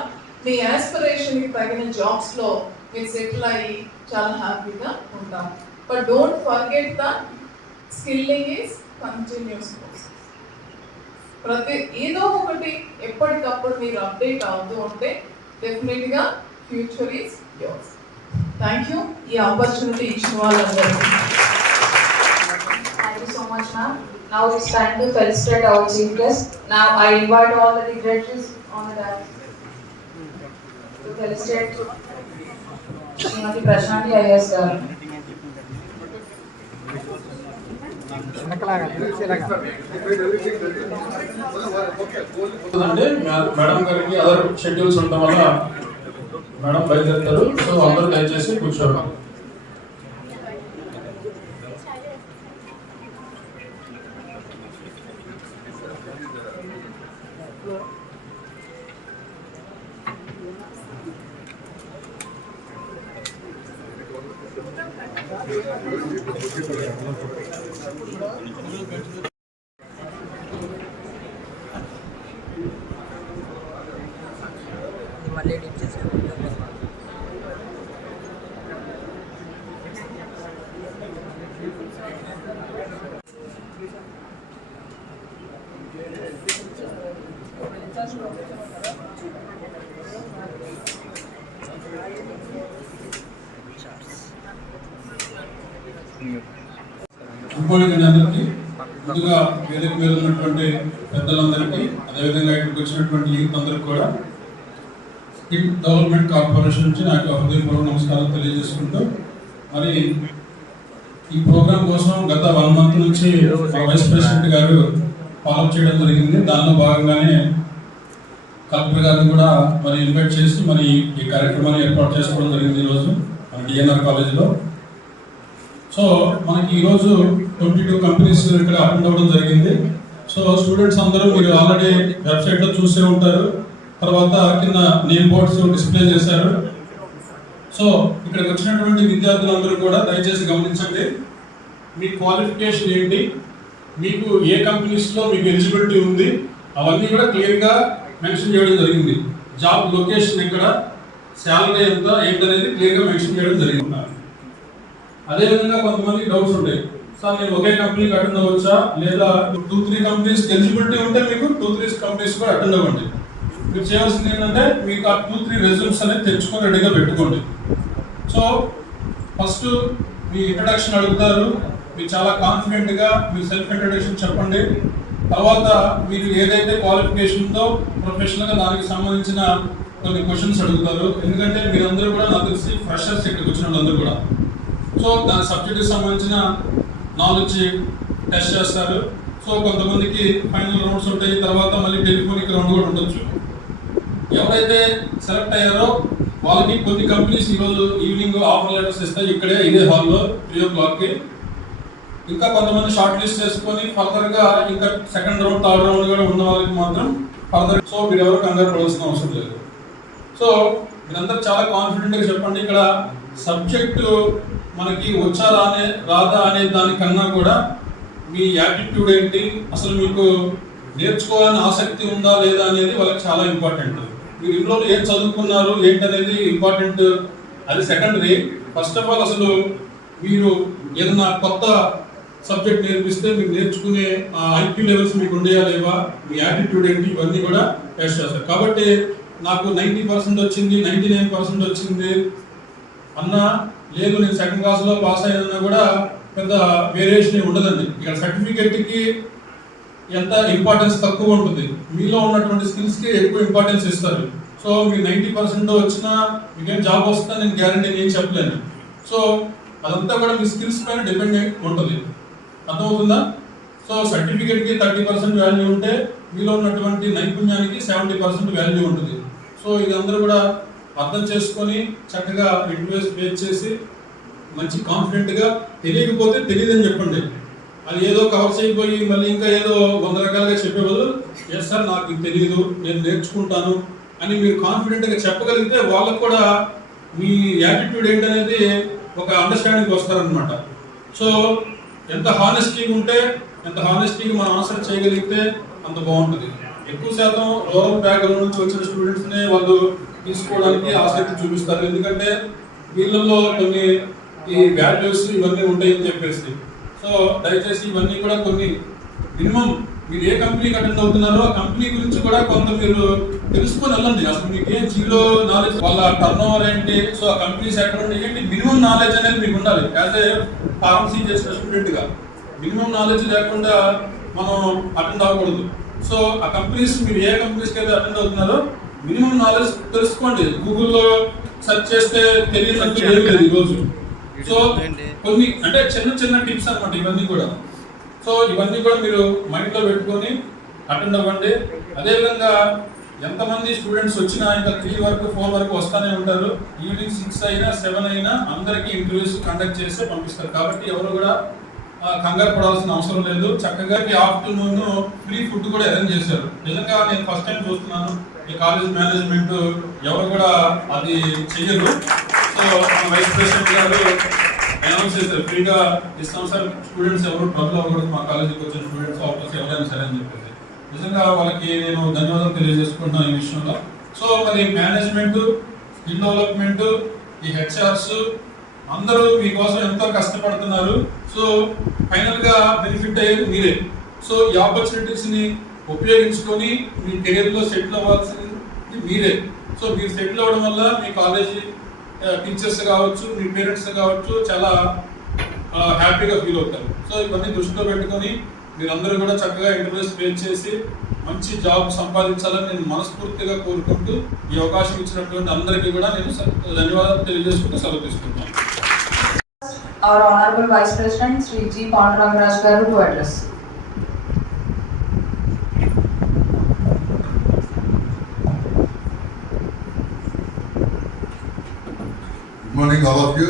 మీ ఆస్పిరేషన్కి తగిన జాబ్స్లో మీరు సెటిల్ అయ్యి చాలా హ్యాపీగా ఉంటారు. But don't forget that skilling is continuous process. ప్రతి ఏదో ఒకటి ఎప్పటికప్పుడు మీరు అప్డేట్ అవుతూ ఉంటే డెఫినెట్గా future is yours. Thank you ఈ ఆపర్చునిటీ ఇచ్చిన వాళ్ళందరికీ. Thank you so much, ma'am. Now it's time to felicitate our chief guest. Now I invite all the dignitaries on the dais to felicitate Srimati Prashanti IAS garu. అంటే madam గారికి other schedules ఉండడం వల్ల madam బయలుదేరుతారు. So అందరూ దయచేసి కూర్చోండి. మళ్ళీ edit చేసాను. అందరికీ ముందుగా వేదిక మీద ఉన్నటువంటి పెద్దలందరికీ, అదేవిధంగా ఇక్కడికి వచ్చినటువంటి యూత్ అందరికీ కూడా స్కిల్ డెవలప్మెంట్ కార్పొరేషన్ నుంచి నాకు హృదయపూర్వక నమస్కారాలు తెలియజేసుకుంటూ, మరి ఈ ప్రోగ్రాం కోసం గత 1 month నుంచి మా వైస్ ప్రెసిడెంట్ గారు ఫాలో చేయడం జరిగింది. దానిలో భాగంగానే కలెక్టర్ గారిని కూడా మరి ఇన్వైట్ చేసి మరి ఈ కార్యక్రమాన్ని ఏర్పాటు చేసుకోవడం జరిగింది ఈరోజు మన డిఎన్ఆర్ కాలేజీలో. సో మనకి ఈరోజు 22 కంపెనీస్ ఇక్కడ అటెండ్ అవ్వడం జరిగింది. సో స్టూడెంట్స్ అందరూ మీరు ఆల్రెడీ వెబ్సైట్లో చూసే ఉంటారు. తర్వాత కింద నేమ్ బోర్డ్స్ డిస్ప్లే చేశారు. సో ఇక్కడికి వచ్చినటువంటి విద్యార్థులందరూ కూడా దయచేసి గమనించండి, మీ క్వాలిఫికేషన్ ఏంటి, మీకు ఏ కంపెనీస్లో మీకు ఎలిజిబిలిటీ ఉంది, అవన్నీ కూడా క్లియర్గా మెన్షన్ చేయడం జరిగింది. జాబ్ లొకేషన్ ఎక్కడ, శాలరీ ఎంత ఏంటనేది క్లియర్గా మెన్షన్ చేయడం జరిగింది. అదేవిధంగా కొంతమంది డౌట్స్ ఉంటాయి, సార్ నేను ఒకే కంపెనీకి అటెండ్ అవ్వచ్చా, లేదా 2-3 కంపెనీస్కి ఎలిజిబిలిటీ ఉంటే మీకు 2-3 కంపెనీస్ కూడా అటెండ్ అవ్వండి. మీరు చేయాల్సింది ఏంటంటే మీకు ఆ 2-3 రెజ్యూమ్స్ అనేది తెచ్చుకొని రెడీగా పెట్టుకోండి. సో ఫస్ట్ మీ ఇంట్రడక్షన్ అడుగుతారు, మీరు చాలా కాన్ఫిడెంట్గా మీ సెల్ఫ్ ఇంట్రడక్షన్ చెప్పండి. తర్వాత మీరు ఏదైతే క్వాలిఫికేషన్ ఉందో ప్రొఫెషనల్గా దానికి సంబంధించిన కొన్ని క్వశ్చన్స్ అడుగుతారు. ఎందుకంటే మీరందరూ కూడా నాకు తెలిసి ఫ్రెషర్స్ ఇక్కడికి వచ్చిన వాళ్ళందరూ కూడా. సో దాని సబ్జెక్ట్కి సంబంధించిన నాలెడ్జ్ టెస్ట్ చేస్తారు. సో కొంతమందికి ఫైనల్ రౌండ్స్ ఉంటాయి, తర్వాత మళ్ళీ టెలిఫోనిక్ రౌండ్ కూడా ఉండొచ్చు. ఎవరైతే సెలెక్ట్ అయ్యారో వాళ్ళకి కొన్ని కంపెనీస్ ఈరోజు ఈవినింగ్ ఆఫర్ లెటర్స్ ఇస్తాయి ఇక్కడే ఇదే హాల్లో 3 o'clockకి. ఇంకా కొంతమంది షార్ట్ లిస్ట్ చేసుకొని ఫర్దర్గా ఇంకా సెకండ్ రౌండ్, థర్డ్ రౌండ్ కూడా ఉన్న వాళ్ళకి మాత్రం ఫర్దర్. సో మీరు ఎవరు కంగారు పడాల్సిన అవసరం లేదు. సో మీరందరూ చాలా కాన్ఫిడెంట్గా చెప్పండి. ఇక్కడ సబ్జెక్టు మనకి వచ్చా రాదా అనే దానికన్నా కూడా మీ యాటిట్యూడ్ ఏంటి, అసలు మీకు నేర్చుకోవాలని ఆసక్తి ఉందా లేదా అనేది వాళ్ళకి చాలా ఇంపార్టెంట్. మీరు ఇంట్లో ఏం చదువుకున్నారు ఏంటనేది ఇంపార్టెంట్, అది సెకండరీ. ఫస్ట్ ఆఫ్ ఆల్ అసలు మీరు ఏదైనా కొత్త సబ్జెక్ట్ నేర్పిస్తే మీరు నేర్చుకునే ఐక్యూ లెవెల్స్ మీకు ఉండేయా లేవా, మీ యాటిట్యూడ్ ఏంటి, ఇవన్నీ కూడా టెస్ట్ చేస్తారు. కాబట్టి నాకు 90% వచ్చింది, 99% వచ్చింది అన్నా, లేదు నేను సెకండ్ క్లాస్లో పాస్ అయ్యానన్నా కూడా పెద్ద వేరియేషన్ ఉండదండి. ఇక్కడ సర్టిఫికెట్కి ఎంత ఇంపార్టెన్స్ తక్కువ ఉంటుంది, మీలో ఉన్నటువంటి స్కిల్స్కి ఎక్కువ ఇంపార్టెన్స్ ఇస్తారు. సో మీరు 90% వచ్చినా మీకేం జాబ్ వస్తుందని నేను గ్యారంటీ ఏం చెప్పలేను. సో అదంతా కూడా మీ స్కిల్స్ పైన డిపెండ్ ఉంటుంది. అర్థమవుతుందా? సో సర్టిఫికెట్కి 30% వాల్యూ ఉంటే మీలో ఉన్నటువంటి నైపుణ్యానికి 70% వాల్యూ ఉంటుంది. సో ఇదందరూ కూడా అర్థం చేసుకొని చక్కగా ఇంటర్వ్యూస్ ఫేస్ చేసి మంచి కాన్ఫిడెంట్గా, తెలియకపోతే తెలియదని చెప్పండి. అది ఏదో కవర్ చేయకపోయి మళ్ళీ ఇంకా ఏదో 100 రకాలుగా చెప్పే బదులు ఎస్ సార్ నాకు ఇది తెలియదు, నేను నేర్చుకుంటాను అని మీరు కాన్ఫిడెంట్గా చెప్పగలిగితే వాళ్ళకు కూడా మీ యాటిట్యూడ్ ఏంటనేది ఒక అండర్స్టాండింగ్ వస్తారనమాట. సో ఎంత హానెస్టీగా ఉంటే, ఎంత హానెస్టీగా మనం ఆన్సర్ చేయగలిగితే అంత బాగుంటుంది. ఎక్కువ శాతం రూరల్ బ్యాక్గ్రౌండ్ నుంచి వచ్చిన స్టూడెంట్స్ని వాళ్ళు తీసుకోవడానికి ఆసక్తి చూపిస్తారు, ఎందుకంటే వీళ్ళల్లో కొన్ని ఈ వాల్యూస్ ఇవన్నీ ఉంటాయని చెప్పేసి. సో దయచేసి ఇవన్నీ కూడా కొన్ని మినిమం మీరు ఏ కంపెనీకి అటెండ్ అవుతున్నారో ఆ కంపెనీ గురించి కూడా కొంత మీరు తెలుసుకొని వెళ్ళండి. అసలు మీకు ఏ జీరో నాలెడ్జ్, వాళ్ళ టర్న్ ఓవర్ ఏంటి, సో ఆ కంపెనీ సెక్టర్ ఏంటి, మినిమం నాలెడ్జ్ అనేది మీకు ఉండాలి. యాజ్ ఏ ఫార్మసీ చేసిన స్టూడెంట్గా మినిమం నాలెడ్జ్ లేకుండా మనం అటెండ్ అవ్వకూడదు. సో ఆ కంపెనీస్, మీరు ఏ కంపెనీస్కి అయితే అటెండ్ అవుతున్నారో మినిమం నాలెడ్జ్ తెలుసుకోండి. గూగుల్లో సెర్చ్ చేస్తే తెలియనంత లేదు ఈరోజు. సో కొన్ని అంటే చిన్న చిన్న టిప్స్ అన్నమాట ఇవన్నీ కూడా. సో ఇవన్నీ కూడా మీరు మైండ్లో పెట్టుకొని అటెండ్ అవ్వండి. అదేవిధంగా ఎంతమంది స్టూడెంట్స్ వచ్చినా ఇంకా 3 వరకు 4 వరకు వస్తూనే ఉంటారు. ఈవినింగ్ 6 అయినా 7 అయినా అందరికీ ఇంటర్వ్యూస్ కండక్ట్ చేసి పంపిస్తారు. కాబట్టి ఎవరు కూడా కంగారు పడాల్సిన అవసరం లేదు. చక్కగా ఆఫ్టర్నూన్ ఫ్రీ ఫుడ్ కూడా అరేంజ్ చేశారు. నిజంగా నేను ఫస్ట్ టైం చూస్తున్నాను ఈ కాలేజ్ మేనేజ్మెంట్ ఎవరు కూడా అది చెయ్యరు. సో మన వైస్ ప్రెసిడెంట్ గారు అనౌన్స్ చేశారు, ఫ్రీగా ఇస్తాం సార్, స్టూడెంట్స్ ఎవరు ట్రబుల్ అవ్వకూడదు, మా కాలేజీకి వచ్చిన స్టూడెంట్స్ ఆఫీస్ ఎవరైనా సరే అని చెప్పేసి. నిజంగా వాళ్ళకి నేను ధన్యవాదాలు తెలియజేసుకుంటున్నాను ఈ విషయంలో. సో మరి మేనేజ్మెంట్, స్కిల్ డెవలప్మెంట్, ఈ హెచ్ఆర్స్ అందరూ మీకోసం ఎంతో కష్టపడుతున్నారు. సో ఫైనల్గా బెనిఫిట్ అయ్యేది మీరే. సో ఈ ఆపర్చునిటీస్ని ఉపయోగించుకొని మీ కెరీర్లో సెటిల్ అవ్వాల్సింది మీరే. సో మీరు సెటిల్ అవ్వడం వల్ల మీ కాలేజీ టీచర్స్ కావచ్చు, మీ పేరెంట్స్ కావచ్చు చాలా హ్యాపీగా ఫీల్ అవుతారు. సో ఇవన్నీ దృష్టిలో పెట్టుకొని మీరందరూ కూడా చక్కగా ఇంటర్వ్యూస్ ఫేస్ చేసి మంచి జాబ్ సంపాదించాలని నేను మనస్ఫూర్తిగా కోరుకుంటూ ఈ అవకాశం ఇచ్చినటువంటి అందరికీ కూడా నేను ధన్యవాదాలు తెలియజేసుకుంటూ సెలవు తీసుకుంటాను. Our Honorable Vice President Sri G. Pandurangaraj Garu to address. Good morning all of you.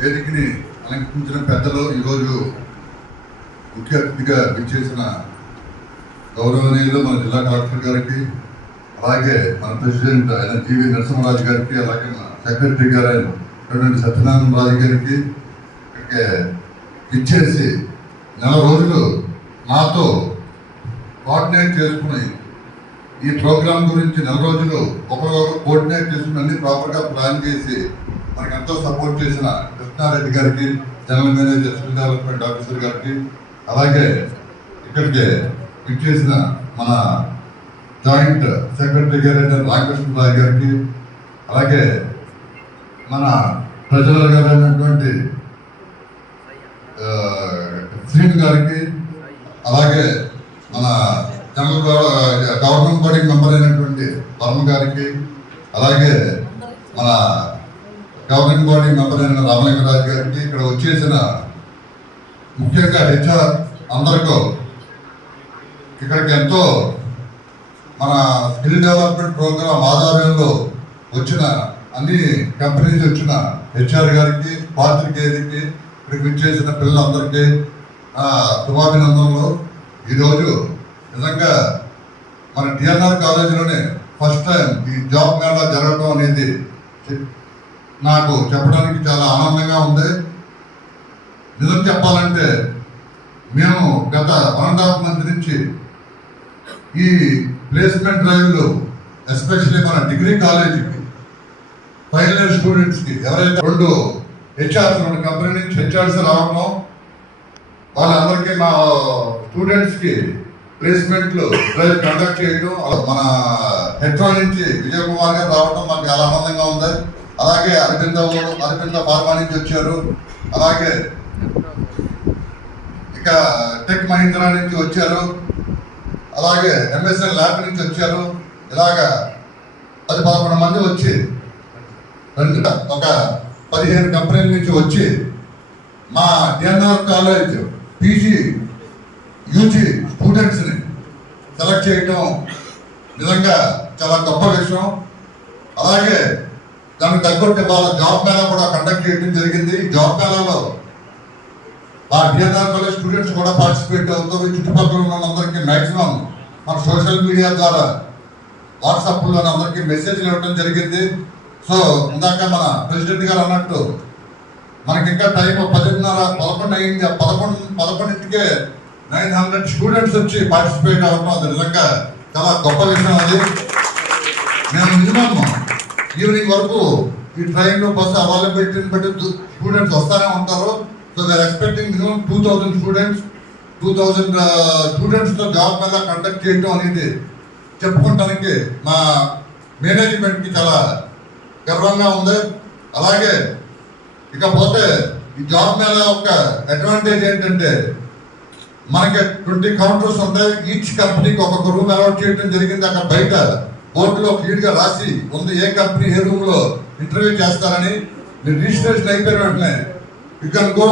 వేదికని అలంకరించిన పెద్దలు, ఈరోజు ముఖ్య అతిథిగా విచ్చేసిన గౌరవనీయులు మన జిల్లా కలెక్టర్ గారికి, అలాగే మన ప్రెసిడెంట్ అయిన జీవి నరసింహరాజు గారికి, అలాగే మన సెక్రటరీ గారు అయినటువంటి సత్యనారాయణ రాజు గారికి, ఇక్కడికి ఇచ్చేసి 4 రోజులు నాతో కోఆర్డినేట్ చేసుకుని ఈ ప్రోగ్రాం గురించి 4 రోజులు ఒకరికొకరు కోఆర్డినేట్ చేసుకుని అన్ని ప్రాపర్గా ప్లాన్ చేసి మనకు ఎంతో సపోర్ట్ చేసిన కృష్ణారెడ్డి గారికి, general manager skill development officer గారికి, అలాగే ఇక్కడికి ఇచ్చేసిన మన జాయింట్ సెక్రటరీ గారు రామకృష్ణరావు గారికి, అలాగే మన ట్రెజరర్ గారు అయినటువంటి శ్రీను గారికి, అలాగే మన గవర్నమెంట్ బాడీ మెంబర్ అయినటువంటి వర్మ గారికి, అలాగే మన గవర్నమెంట్ బాడీ మెంబర్ అయిన రామలింగరాజు గారికి, ఇక్కడ వచ్చేసిన ముఖ్యంగా హెచ్ఆర్ అందరికీ, ఇక్కడికి ఎంతో మన స్కిల్ డెవలప్మెంట్ ప్రోగ్రాం ఆధ్వర్యంలో వచ్చిన అన్ని కంపెనీస్ వచ్చిన హెచ్ఆర్ గారికి, పాత్రికేయులకి, ఇక్కడికి విచ్చేసిన పిల్లలందరికీ శుభాభినందనలు. ఈరోజు నిజంగా మన టిఎన్ఆర్ కాలేజీలోనే ఫస్ట్ టైం ఈ జాబ్ మేళా జరగడం అనేది నాకు చెప్పడానికి చాలా ఆనందంగా ఉంది. నిజం చెప్పాలంటే మేము గత 1.5 month నుంచి ఈ ప్లేస్మెంట్ డ్రైవ్లు ఎస్పెషల్లీ మన డిగ్రీ కాలేజీకి ఫైనల్ ఇయర్ స్టూడెంట్స్కి ఎవరైతే 2 హెచ్ఆర్స్ 2 కంపెనీ నుంచి హెచ్ఆర్స్ రావడం, వాళ్ళందరికీ మా స్టూడెంట్స్కి ప్లేస్మెంట్లు డ్రైవ్ కండక్ట్ చేయడం, మన హెడ్రో నుంచి విజయ్ కుమార్ గారు రావడం మాకు చాలా ఆనందంగా ఉంది. అలాగే అరవింద ఫార్మా నుంచి వచ్చారు, అలాగే ఇక టెక్ మహీంద్రా నుంచి వచ్చారు, అలాగే ఎంఎస్ఎన్ ల్యాబ్ నుంచి వచ్చారు. ఇలాగా 10-11 మంది వచ్చి ఒక 15 కంపెనీల నుంచి వచ్చి మా డిఎన్ఆర్ కాలేజ్ పీజీ యూజీ స్టూడెంట్స్ని సెలెక్ట్ చేయడం నిజంగా చాలా గొప్ప విషయం. అలాగే దానికి తగ్గట్టు వాళ్ళ జాబ్ మేళా కూడా కండక్ట్ చేయడం జరిగింది. జాబ్ మేళాలో మా డిఎన్ఆర్ కాలేజ్ స్టూడెంట్స్ కూడా పార్టిసిపేట్ అవుతూ చుట్టుపక్కల ఉన్న అందరికీ మ్యాక్సిమం మన సోషల్ మీడియా ద్వారా వాట్సాప్లో అందరికీ మెసేజ్లు ఇవ్వడం జరిగింది. సో ఇందాక మన ప్రెసిడెంట్ గారు అన్నట్టు మనకి ఇంకా టైం 10:30 11 అయింది. 11:11కే 900 స్టూడెంట్స్ వచ్చి పార్టిసిపేట్ అవ్వడం అది నిజంగా చాలా గొప్ప విషయం. అది మేము మినిమం ఈవినింగ్ వరకు ఈ ట్రైన్లో బస్సు అవైలబిలిటీని బట్టి స్టూడెంట్స్ వస్తూనే ఉంటారు. So we are expecting minimum 2000 students 2000 స్టూడెంట్స్తో జాబ్ మీద కండక్ట్ చేయడం అనేది చెప్పుకోవటానికి మా మేనేజ్మెంట్కి చాలా గర్వంగా ఉంది. అలాగే ఇకపోతే ఈ జాబ్ మీద ఒక అడ్వాంటేజ్ ఏంటంటే మనకి 20 కౌంటర్స్ ఉంటాయి. ఈచ్ కంపెనీకి ఒక్కొక్క రూమ్ అలాట్ చేయడం జరిగింది. అక్కడ బయట బోర్డులో క్లియర్గా రాసి ఉంది ఏ కంపెనీ ఏ రూమ్లో ఇంటర్వ్యూ చేస్తారని. మీరు రిజిస్ట్రేషన్ అయిపోయిన వెంటనే యూ కెన్ గో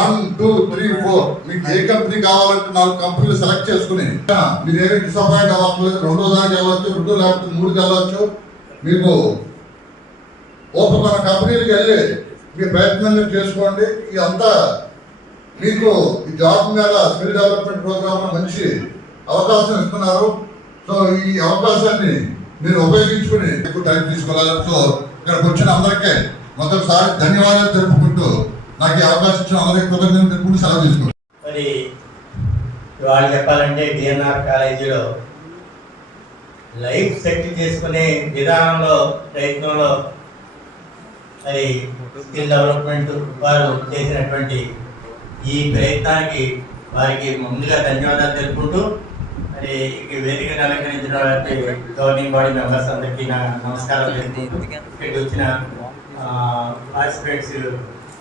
1, 2, 3, 4 మీకు ఏ కంపెనీ కావాలంటే 4 కంపెనీలు సెలెక్ట్ చేసుకుని మీరు ఏమి డిసప్పాయింట్ అవ్వట్లేదు. 2వ దానికి వెళ్ళవచ్చు, 2 లేకపోతే 3కి వెళ్ళవచ్చు. మీకు ఓపెన్ మన కంపెనీలకు వెళ్ళి మీ ప్రయత్నం చేసుకోండి. ఇదంతా మీకు ఈ జాబ్ మీద స్కిల్ డెవలప్మెంట్ ప్రోగ్రామ్ మంచి అవకాశం ఇస్తున్నారు. సో ఈ అవకాశాన్ని మీరు ఉపయోగించుకుని ఎక్కువ టైం తీసుకోవాలి. సో ఇక్కడికి వచ్చిన అందరికీ మొదటిసారి ధన్యవాదాలు తెలుపుకుంటూ నాకు ఈ అవకాశం ఇచ్చిన అందరికీ కృతజ్ఞతలు తెలుపుకుంటూ సెలవు తీసుకుంటాను. మరి ఇవాళ చెప్పాలంటే డిఎన్ఆర్ కాలేజీలో లైఫ్ సెట్ చేసుకునే విధానంలో ప్రయత్నంలో మరి స్కిల్ డెవలప్మెంట్ వారు చేసినటువంటి ఈ ప్రయత్నానికి వారికి ముందుగా ధన్యవాదాలు తెలుపుకుంటూ మరి వేదికను అలంకరించినటువంటి గవర్నింగ్ బాడీ మెంబర్స్ అందరికీ నా నమస్కారం తెలుపుకుంటూ ఇక్కడికి వచ్చిన పార్టిసిపెంట్స్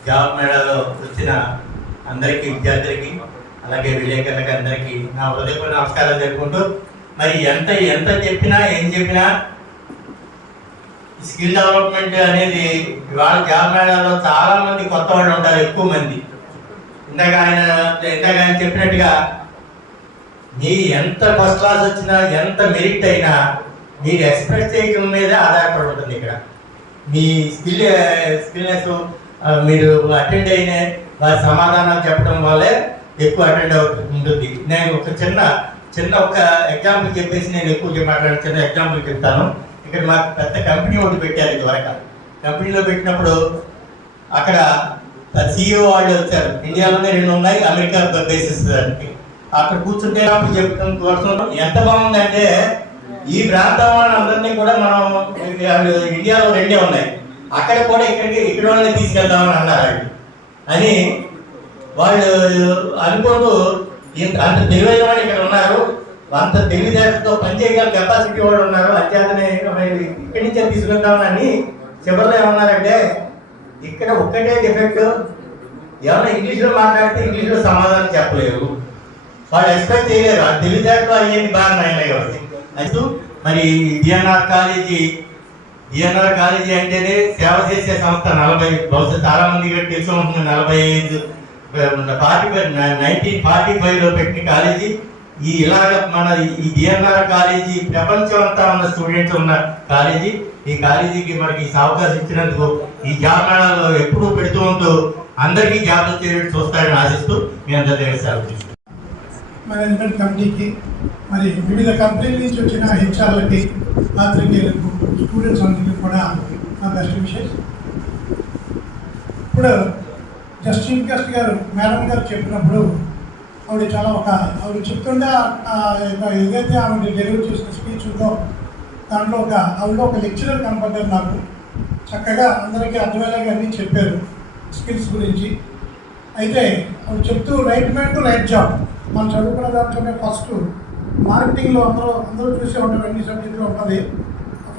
జాబ్ మేళాలో వచ్చిన అందరికీ విద్యార్థులకి అలాగే విలేకరులకి అందరికీ నా హృదయపూర్వక నమస్కారాలు తెలుపుకుంటూ మరి ఎంత చెప్పినా ఏం చెప్పినా స్కిల్ డెవలప్మెంట్ అనేది ఇవాళ జాబ్ మేళాలో చాలా మంది కొత్త వాళ్ళు ఉంటారు, ఎక్కువ మంది. ఇందాక ఆయన చెప్పినట్టుగా మీ ఎంత ఫస్ట్ క్లాస్ వచ్చినా ఎంత మెరిట్ అయినా మీరు ఎక్స్ప్రెస్ చేయడం మీదే ఆధారపడి ఉంటుంది. ఇక్కడ మీ స్కిల్నెస్ మీరు అటెండ్ అయిన వారి సమాధానాలు చెప్పడం వల్లే ఎక్కువ అటెండ్ ఉంటుంది. నేను ఒక చిన్న ఒక ఎగ్జాంపుల్ చెప్పేసి నేను ఎక్కువ మాట్లాడిన చిన్న ఎగ్జాంపుల్ చెప్తాను. ఇక్కడ మాకు పెద్ద కంపెనీ ఒకటి పెట్టారు. ఇదివరకు కంపెనీలో పెట్టినప్పుడు అక్కడ CEO వాళ్ళు వచ్చారు. ఇండియాలోనే 2 ఉన్నాయి, అమెరికా బేసిస్ దానికి. అక్కడ కూర్చుంటే చెప్తాం కోసం ఎంత బాగుందంటే ఈ ప్రాంతం వాళ్ళందరినీ కూడా మనం ఇండియాలో 2 ఉన్నాయి, అక్కడ కూడా ఇక్కడ వాళ్ళని తీసుకెళ్దామని అన్నారు అని వాళ్ళు అనుకుంటూ అంత తెలివైన వాళ్ళు ఇక్కడ ఉన్నారు, అంత తెలివితేటతో పనిచేయగల కెపాసిటీ వాళ్ళు ఉన్నారు, అత్యాధనే ఇక్కడి నుంచే తీసుకెళ్దామని చివరిలో ఏమన్నారంటే ఇక్కడ ఒక్కటే డిఫెక్ట్, ఏమన్నా ఇంగ్లీష్లో మాట్లాడితే ఇంగ్లీష్లో సమాధానం చెప్పలేరు, వాళ్ళు ఎక్స్పెక్ట్ చేయలేరు. ఆ తెలివితేటలో అయ్యేది బాగా నైనాయి కాబట్టి అంటూ మరి డిఎన్ఆర్ కాలేజీ అంటేనే సేవ చేసే సంస్థ. 40 బహుశా చాలా మంది తెలిసి ఉంటుంది. 1945లో పెట్టిన కాలేజీ. ఇలాగ మన ఈ డిఎన్ఆర్ కాలేజీ ప్రపంచం అంతా ఉన్న స్టూడెంట్స్ ఉన్న కాలేజీ. ఈ కాలేజీకి మనకి అవకాశం ఇచ్చినందుకు ఈ జాబ్ మేళాలో ఎప్పుడూ పెడుతూ ఉంటూ అందరికీ జాబ్లు వచ్చేటట్టు చూస్తారని ఆశిస్తూ మీ అందరి దగ్గర సెలవు తీసుకుంటాం. మేనేజ్మెంట్ కమిటీకి మరి వివిధ కంపెనీల నుంచి వచ్చిన హెచ్ఆర్లకి పాత్రికేయులకు స్టూడెంట్స్ అందరికీ కూడా నా బెస్ట్ విషెస్. ఇప్పుడు చీఫ్ గెస్ట్ గారు మేడం గారు చెప్పినప్పుడు ఆవిడ ఆవిడ చెప్తుంటే ఏదైతే ఆవిడ డెలివరీ చేసిన స్పీచ్ ఉందో దాంట్లో ఆవిడ ఒక లెక్చరర్ కనపడ్డారు నాకు. చక్కగా అందరికీ అర్థమయ్యేలాగా అన్నీ చెప్పారు స్కిల్స్ గురించి. అయితే ఆవిడ చెప్తూ right man to right job, మనం చదువుకున్న దాంట్లోనే ఫస్ట్ మార్కెటింగ్లో అందరూ చూసే ఉంటారు, అన్ని సబ్జెక్టులో ఉంటుంది.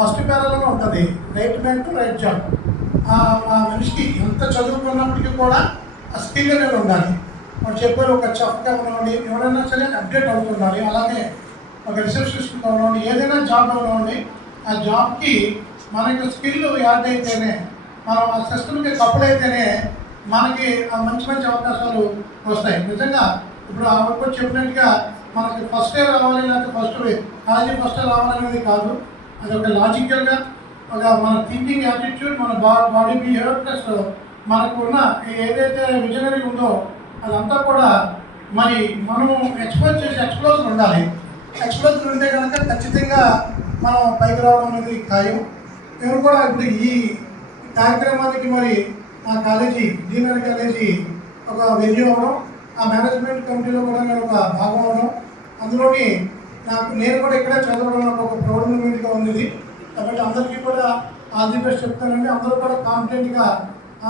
ఫస్ట్ పేరాలోనే ఉంటుంది right man to right job. ఆ మనిషికి ఎంత చదువుకున్నప్పటికీ కూడా ఆ స్కిల్ అనేది ఉండాలి. వాళ్ళు చెప్పారు ఒక చెఫ్గా ఉన్నవాడి ఎవరైనా సరే అప్డేట్ అవుతుండాలి. అలాగే ఒక రిసెప్షనిస్ట్గా ఉన్నవాడి ఏదైనా జాబ్లో ఉన్నవాడి ఆ జాబ్కి మనకి స్కిల్ యాడ్ అయితేనే, మనం ఆ సిస్టమ్కి కప్పులు అయితేనే మనకి ఆ మంచి అవకాశాలు వస్తాయి. నిజంగా ఇప్పుడు ఆవిడ కూడా చెప్పినట్టుగా మనకి ఫస్ట్ ఇయర్ రావాలి లేకపోతే కాలేజీ ఫస్ట్ ఇయర్ రావాలనేది కాదు. అది ఒక లాజికల్గా ఒక మన థింకింగ్ యాటిట్యూడ్, మన బాడీ బిహేవియర్ ప్లస్ మనకు ఉన్న ఏదైతే విజనరీ ఉందో అదంతా కూడా మరి మనం ఎక్స్ప్లోజర్ ఉండాలి. ఎక్స్ప్లోజర్ ఉంటే కనుక ఖచ్చితంగా మనం పైకి రావడం అనేది ఖాయం. మేము కూడా ఇప్పుడు ఈ కార్యక్రమానికి మరి మా కాలేజీ డీనర్ కాలేజీ ఒక వెన్యూ అవ్వడం, ఆ మేనేజ్మెంట్ కమిటీలో కూడా నేను ఒక భాగం అవ్వడం, అందులోని నేను కూడా ఇక్కడే చదవడం నాకు ఒక ప్రౌడ్ మూమెంట్గా ఉంది. కాబట్టి అందరికీ కూడా ఆల్ ది బెస్ట్ చెప్తానండి. అందరూ కూడా కాన్ఫిడెంట్గా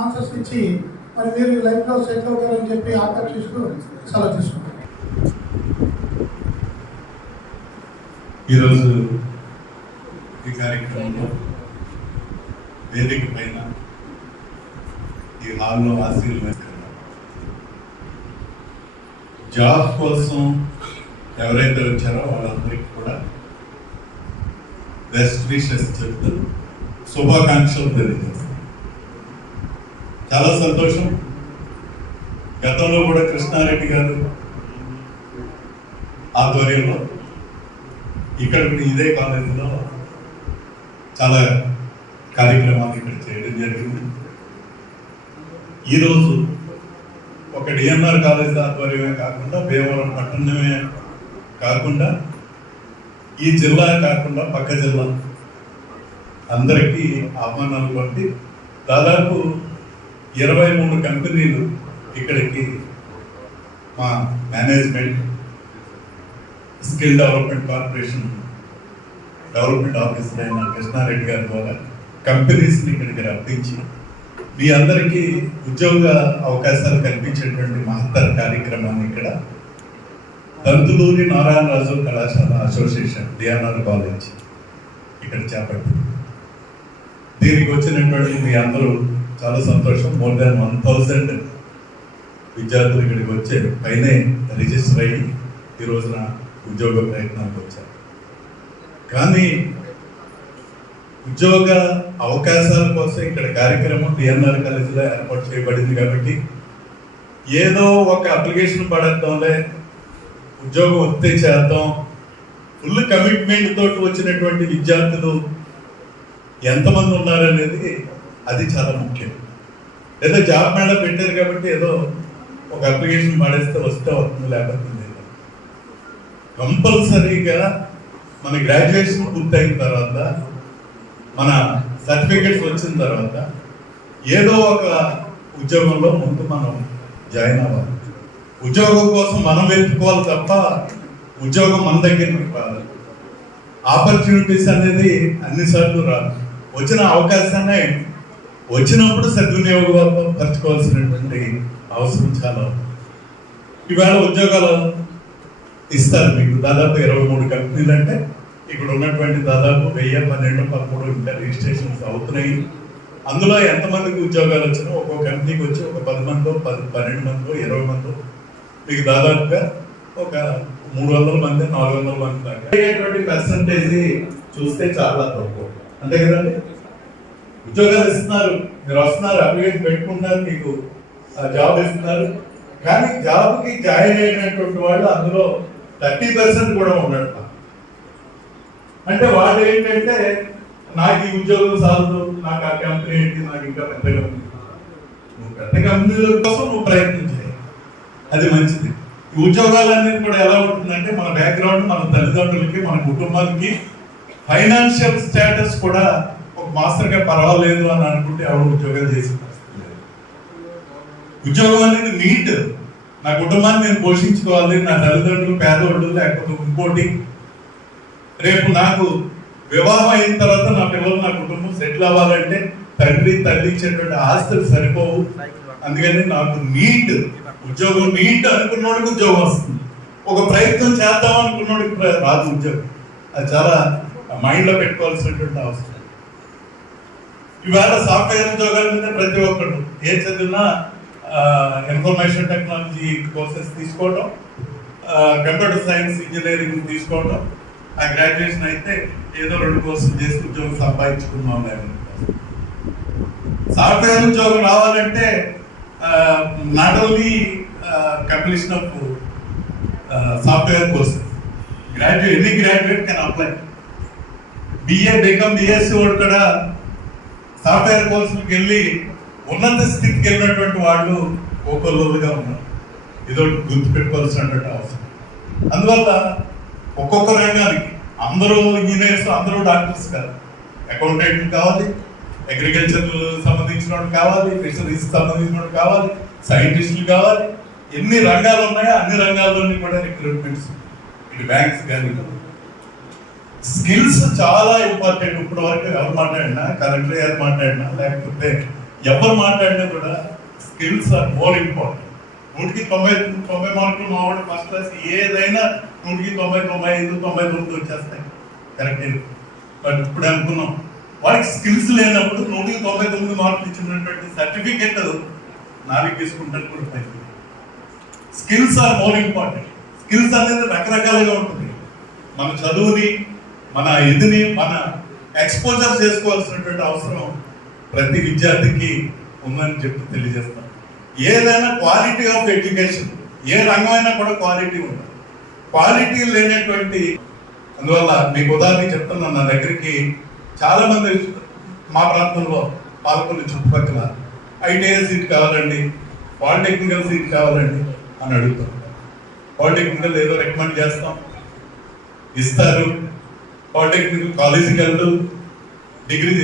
ఆన్సర్స్ ఇచ్చి మరి మీరు లైఫ్లో సెటిల్ అవుతారని చెప్పి ఆకర్షిస్తూ సెలవు తీసుకుంటాను. ఈరోజు ఈ కార్యక్రమంలో వేదిక పైన ఈ హాల్లో ఆశీర్వదిస్తున్నారు. జాబ్ కోసం ఎవరైతే వచ్చారో వాళ్ళందరికీ కూడా బెస్ట్ విషెస్ చెప్తూ శుభాకాంక్షలు తెలియజేస్తాను. చాలా సంతోషం. గతంలో కూడా కృష్ణారెడ్డి గారు ఆధ్వర్యంలో ఇక్కడ ఇదే కాలేజీలో చాలా కార్యక్రమాలు ఇక్కడ చేయడం జరిగింది. ఈరోజు ఒక డిఎన్ఆర్ కాలేజ్ ఆధ్వర్యమే కాకుండా భీమవరం పట్టణమే కాకుండా ఈ జిల్లా కాకుండా పక్క జిల్లా అందరికీ ఆహ్వానాలు పంపి దాదాపు 23 కంపెనీలు ఇక్కడికి మా management skill development corporation development officer అయిన కృష్ణారెడ్డి గారి ద్వారా కంపెనీస్ని ఇక్కడికి రప్పించి మీ అందరికీ ఉద్యోగ అవకాశాలు కల్పించేటువంటి మహత్తర కార్యక్రమాన్ని ఇక్కడ దంతులూరి నారాయణరాజు కళాశాల అసోసియేషన్ డిఎన్ఆర్ కాలేజ్ ఇక్కడ చేపట్టింది. దీనికి వచ్చినటువంటి మీ అందరూ చాలా సంతోషం. మోర్ దాన్ 1000 విద్యార్థులు ఇక్కడికి వచ్చే పైనే రిజిస్టర్ అయ్యి ఈ రోజున ఉద్యోగ ప్రయత్నానికి వచ్చారు. కానీ ఉద్యోగ అవకాశాల కోసం ఇక్కడ కార్యక్రమం డిఎన్ఆర్ కాలేజీలో ఏర్పాటు చేయబడింది కాబట్టి ఏదో ఒక అప్లికేషన్ పడేద్దాంలే, ఉద్యోగం వస్తే చేద్దాం, ఫుల్ కమిట్మెంట్ తోటి వచ్చినటువంటి విద్యార్థులు ఎంతమంది ఉన్నారనేది అది చాలా ముఖ్యం. ఏదో జాబ్ మేళ పెట్టారు కాబట్టి ఏదో ఒక అప్లికేషన్ పడేస్తే వస్తే వస్తుంది, లేకపోతే లేదు. కంపల్సరీగా మన గ్రాడ్యుయేషన్ పూర్తయిన తర్వాత, మన సర్టిఫికెట్స్ వచ్చిన తర్వాత ఏదో ఒక ఉద్యోగంలో ముందు మనం జాయిన్ అవ్వాలి. ఉద్యోగం కోసం మనం వెతుక్కోవాలి తప్ప ఉద్యోగం మన దగ్గరికి రాదు. ఆపర్చునిటీస్ అనేది అన్నిసార్లు రాదు. వచ్చిన అవకాశాన్ని వచ్చినప్పుడు సద్వినియోగపరచుకోవాల్సినటువంటి అవసరం చాలా. ఈవేళ ఉద్యోగాలు ఇస్తారు మీకు దాదాపు 23 కంపెనీలు అంటే ఇక్కడ ఉన్నటువంటి దాదాపు 1000, 12, 13 ఇంకా రిజిస్ట్రేషన్స్ అవుతున్నాయి. అందులో ఎంతమందికి ఉద్యోగాలు వచ్చినా ఒక్కో కంపెనీకి వచ్చి ఒక 10 మందో 12 మందో 20 మందో మీకు దాదాపుగా ఒక 300 మంది 400 మంది దాకా అయ్యేటువంటి పర్సంటేజ్ చూస్తే చాలా తక్కువ. అంతే కదండి. ఉద్యోగాలు ఇస్తున్నారు, మీరు వస్తున్నారు, అప్లికేషన్ పెట్టుకుంటున్నారు, మీకు జాబ్ ఇస్తున్నారు. కానీ జాబ్కి జాయిన్ అయినటువంటి వాళ్ళు అందులో 30% కూడా ఉన్నట్టు. అంటే వాళ్ళు ఏంటంటే నాకు ఈ ఉద్యోగం సాధదు, నాకు ఆ కంపెనీ ఏంటి, నాకు ఇంకా పెద్ద కంపెనీ. నువ్వు పెద్ద కంపెనీల కోసం నువ్వు ప్రయత్నం చేయాలి, అది మంచిది. ఈ ఉద్యోగాలన్నీ కూడా ఎలా ఉంటుందంటే మన బ్యాక్గ్రౌండ్, మన తల్లిదండ్రులకి, మన కుటుంబానికి ఫైనాన్షియల్ స్టేటస్ కూడా ఒక మాస్టర్గా పర్వాలేదు అని అనుకుంటే ఎవరు ఉద్యోగాలు చేసి ఉద్యోగం అనేది నీట్. నా కుటుంబాన్ని నేను పోషించుకోవాలి, నా తల్లిదండ్రులు పేదవాళ్ళు లేకపోతే ఇంకోటి, రేపు నాకు వివాహం అయిన తర్వాత నా పిల్లలు నా కుటుంబం సెటిల్ అవ్వాలంటే తండ్రి తల్లి ఇచ్చేటువంటి ఆస్తులు సరిపోవు. అందుకని నాకు నీట్ ఉద్యోగం, నీట్ అనుకున్నోడికి ఉద్యోగం వస్తుంది. ఒక ప్రయత్నం చేద్దాం అనుకున్నోడికి రాదు ఉద్యోగం. అది చాలా మైండ్లో పెట్టుకోవాల్సినటువంటి అవసరం. ఈవేళ సాఫ్ట్వేర్ ఉద్యోగాల మీద ప్రతి ఒక్కరు ఏ చదివినా ఇన్ఫర్మేషన్ టెక్నాలజీ కోర్సెస్ తీసుకోవడం, కంప్యూటర్ సైన్స్ ఇంజనీరింగ్ తీసుకోవడం, ఆ గ్రాడ్యుయేషన్ అయితే ఏదో 2 కోర్సులు చేసి ఉద్యోగం సంపాదించుకున్నాం. సాఫ్ట్వేర్ ఉద్యోగం రావాలంటే not only completion of software courses, any graduate can apply. BA BCom BSc వాడు కూడా సాఫ్ట్వేర్ కోర్సులకు వెళ్ళి ఉన్నత స్థితికి వెళ్ళినటువంటి వాళ్ళు ఒక్కొక్కరుగా ఉన్నారు. ఇదొకటి గుర్తుపెట్టుకోవాల్సినటువంటి అవసరం. అందువల్ల ఒక్కొక్క రంగానికి అందరూ ఇంజనీర్స్, అందరూ డాక్టర్స్ కాదు. అకౌంటెంట్ కావాలి, అగ్రికల్చర్ సంబంధించిన వాడు కావాలి, ఫిషరీస్ సంబంధించిన వాడు కావాలి, సైంటిస్టులు కావాలి. ఎన్ని రంగాలు ఉన్నాయో అన్ని రంగాల్లోని కూడా రిక్రూట్మెంట్స్, ఇటు బ్యాంక్స్ కానీ. స్కిల్స్ చాలా ఇంపార్టెంట్. ఇప్పటి వరకు ఎవరు మాట్లాడినా, కలెక్టర్ గారు మాట్లాడినా, లేకపోతే ఎవరు మాట్లాడినా కూడా స్కిల్స్ ఆర్ మోర్ ఇంపార్టెంట్. 90 మార్కులు మావాడు ఫస్ట్ క్లాస్ ఏదైనా 95, 99 వచ్చేస్తాయి కరెక్ట్. బట్ ఇప్పుడు అనుకున్నాం వాడికి స్కిల్స్ లేనప్పుడు 99 మార్కులు ఇచ్చినటువంటి సర్టిఫికేట్ నాలుగు తీసుకుంటాను కూడా పైకి. Skills are more important. Skills అనేది రకరకాలుగా ఉంటుంది. మన చదువుని, మన ఇదిని మన ఎక్స్పోజర్ చేసుకోవాల్సినటువంటి అవసరం ప్రతి విద్యార్థికి ఉందని చెప్పి తెలియజేస్తాం. ఏదైనా క్వాలిటీ ఆఫ్ ఎడ్యుకేషన్, ఏ రంగమైనా కూడా క్వాలిటీ ఉంటుంది. క్వాలిటీ లేనటువంటి, అందువల్ల మీకు ఉదాహరణ చెప్తున్నాను. నా దగ్గరికి చాలా మంది మా ప్రాంతంలో పాల్గొని చుట్టుపక్కల ఐటీఐ సీట్ కావాలండి, పాలిటెక్నికల్ సీట్ కావాలండి అని అడుగుతాం. పాలిటెక్నికల్ ఏదో రికమెండ్ చేస్తాం, ఇస్తారు. పాలిటెక్నికల్ కాలేజీకి వెళ్తూ డిగ్రీ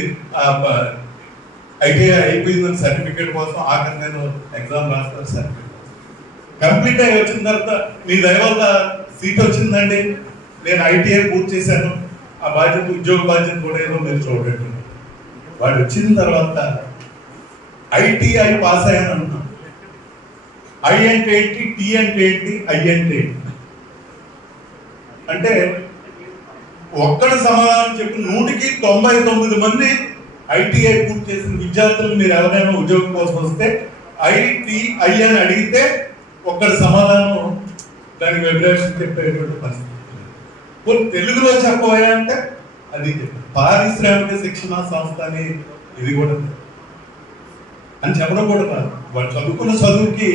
ఐటీఐ అయిపోయిందని సర్టిఫికేట్ కోసం ఆఖరి నేను ఎగ్జామ్ రాస్తాను. సర్టిఫికేట్ కంప్లీట్ అయ్యి వచ్చిన తర్వాత మీ దయ వల్ల సీట్ వచ్చిందండి, నేను ఐటీఐ పూర్తి చేశాను, ఆ బాధ్యత ఉద్యోగ బాధ్యత కూడా ఏదో మీరు చూడండి. వాడు వచ్చిన తర్వాత ఐటీఐ పాస్ అయ్యాను అంటున్నాను. ఐ అంటే ఏంటి, టీ అంటే ఏంటి, ఐ అంటే ఏంటి అంటే ఒక్కడి సమాధానం చెప్పి 199 మంది ఐటీఐ పూర్తి చేసిన విద్యార్థులు మీరు ఎవరైనా ఉద్యోగం కోసం వస్తే ఐటీఐ అని అడిగితే ఒక్కడి సమాధానం దానికి వెబ్రేషన్ చెప్పేటువంటి పరిస్థితి. తెలుగులో చెప్పబోయా అంటే అది పారిశ్రామిక శిక్షణ సంస్థ అని ఇది కూడా అని చెప్పడం కూడా కాదు. వాళ్ళు చదువుకున్న చదువుకి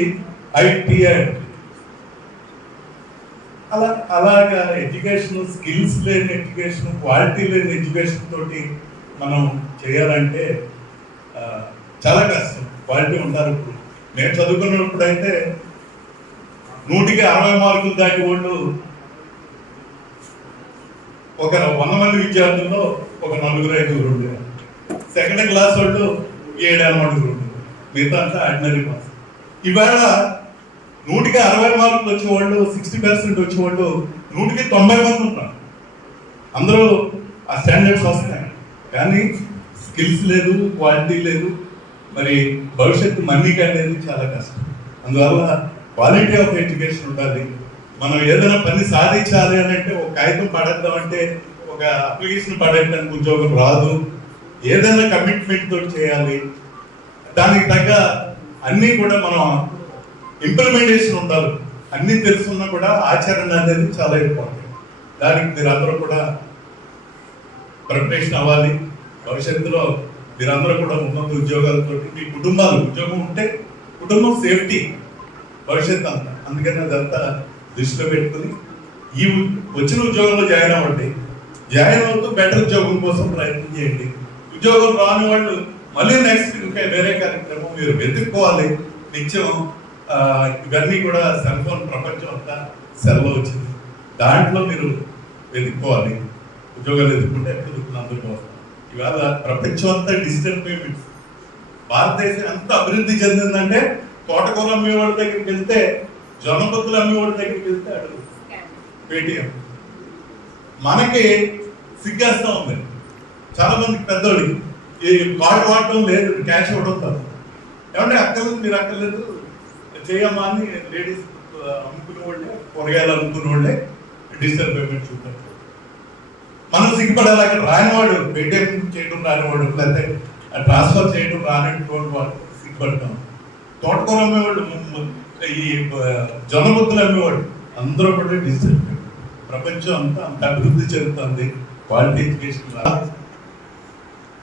ఐటీఐ. అలాగా ఎడ్యుకేషన్, స్కిల్స్ లేని ఎడ్యుకేషన్, క్వాలిటీ లేని ఎడ్యుకేషన్ తోటి మనం చేయాలంటే చాలా కష్టం. క్వాలిటీ ఉంటారు. ఇప్పుడు నేను చదువుకున్నప్పుడు అయితే 100కి 60 మార్కులు దాటి వాళ్ళు ఒక 100 మంది విద్యార్థుల్లో ఒక 4-5 ఉండేవారు. సెకండ్ క్లాస్ వాళ్ళు 7 మంది ఉండేవారు. మిగతా అంతా ఆర్డినరీ పాస్. ఇవాళ 100కి 60 మార్కులు వచ్చేవాళ్ళు, 60% వచ్చేవాళ్ళు 100కి 90 మంది ఉంటారు. అందరూ ఆ స్టాండర్డ్స్ వస్తున్నాయి, కానీ స్కిల్స్ లేదు, క్వాలిటీ లేదు. మరి భవిష్యత్తు మన్నిక అనేది చాలా కష్టం. అందువల్ల క్వాలిటీ ఆఫ్ ఎడ్యుకేషన్ ఉండాలి. మనం ఏదైనా పని సాధించాలి అని అంటే ఒక కాగితం పడేద్దాం అంటే, ఒక అప్లికేషన్ పడేయడానికి ఉద్యోగం రాదు. ఏదైనా కమిట్మెంట్ తోటి చేయాలి. దానికి తగ్గ అన్నీ కూడా మనం ఇంప్లిమెంటేషన్ ఉండాలి. అన్నీ తెలుసున్నా కూడా ఆచరణ అనేది చాలా ఇంపార్టెంట్. దానికి మీరందరూ కూడా ప్రిపరేషన్ అవ్వాలి. భవిష్యత్తులో మీరందరూ కూడా ఉన్నత ఉద్యోగాలతో మీ కుటుంబాలు, ఉద్యోగం ఉంటే కుటుంబం సేఫ్టీ భవిష్యత్తు అంతా. అందుకని అదంతా దృష్టిలో పెట్టుకుని ఈ వచ్చిన ఉద్యోగంలో జాయిన్ అవ్వండి. జాయిన్ అవుతూ బెటర్ ఉద్యోగం కోసం ప్రయత్నం చేయండి. ఉద్యోగం రాని వాళ్ళు మళ్ళీ నెక్స్ట్ ఇంకా వేరే కార్యక్రమం మీరు వెతుక్కోవాలి. నిత్యం ఇవన్నీ కూడా సెల్ ఫోన్ ప్రపంచం అంతా సెలవు వచ్చింది, దాంట్లో మీరు వెతుక్కోవాలి. ఉద్యోగాలు ఎదుర్కొంటే అందుకోసం ఇవాళ ప్రపంచం అంతా డిజిటల్ పేమెంట్స్. భారతదేశం ఎంత అభివృద్ధి చెందిందంటే తోటకూర అమ్మేవాడి దగ్గరికి వెళ్తే, జొన్నపొత్తులు అమ్మేవాడి దగ్గరికి వెళ్తే అడుగు పేటిఎం. మనకి సిగ్గేస్తా ఉంది చాలా మందికి, పెద్దోడికి ఈ కార్డు వాడటం లేదు, క్యాష్ ఇవ్వడం కాదు. ఏమంటే అక్కర్లేదు, మీరు అక్కర్లేదు చేయమ్మా అని లేడీస్ అమ్ముకునే వాళ్ళే, కూరగాయలు అమ్ముకునే వాళ్ళే డిజిటల్ పేమెంట్ చూస్తారు. మనం సిగ్గుపడాలి. అక్కడ రానివాడు, పేటిఎం చేయడం రానివాడు, లేకపోతే ట్రాన్స్ఫర్ చేయడం రానటువంటి వాడు సిగ్గుపడతాం. తోటకూర అమ్మేవాడు, ఈ జొన్నబుద్ధులు అమ్మేవాడు, అందరూ కూడా డిజిటల్ పేమెంట్. ప్రపంచం అంతా అంత అభివృద్ధి చెందుతుంది క్వాలిటీ ఎడ్యుకేషన్.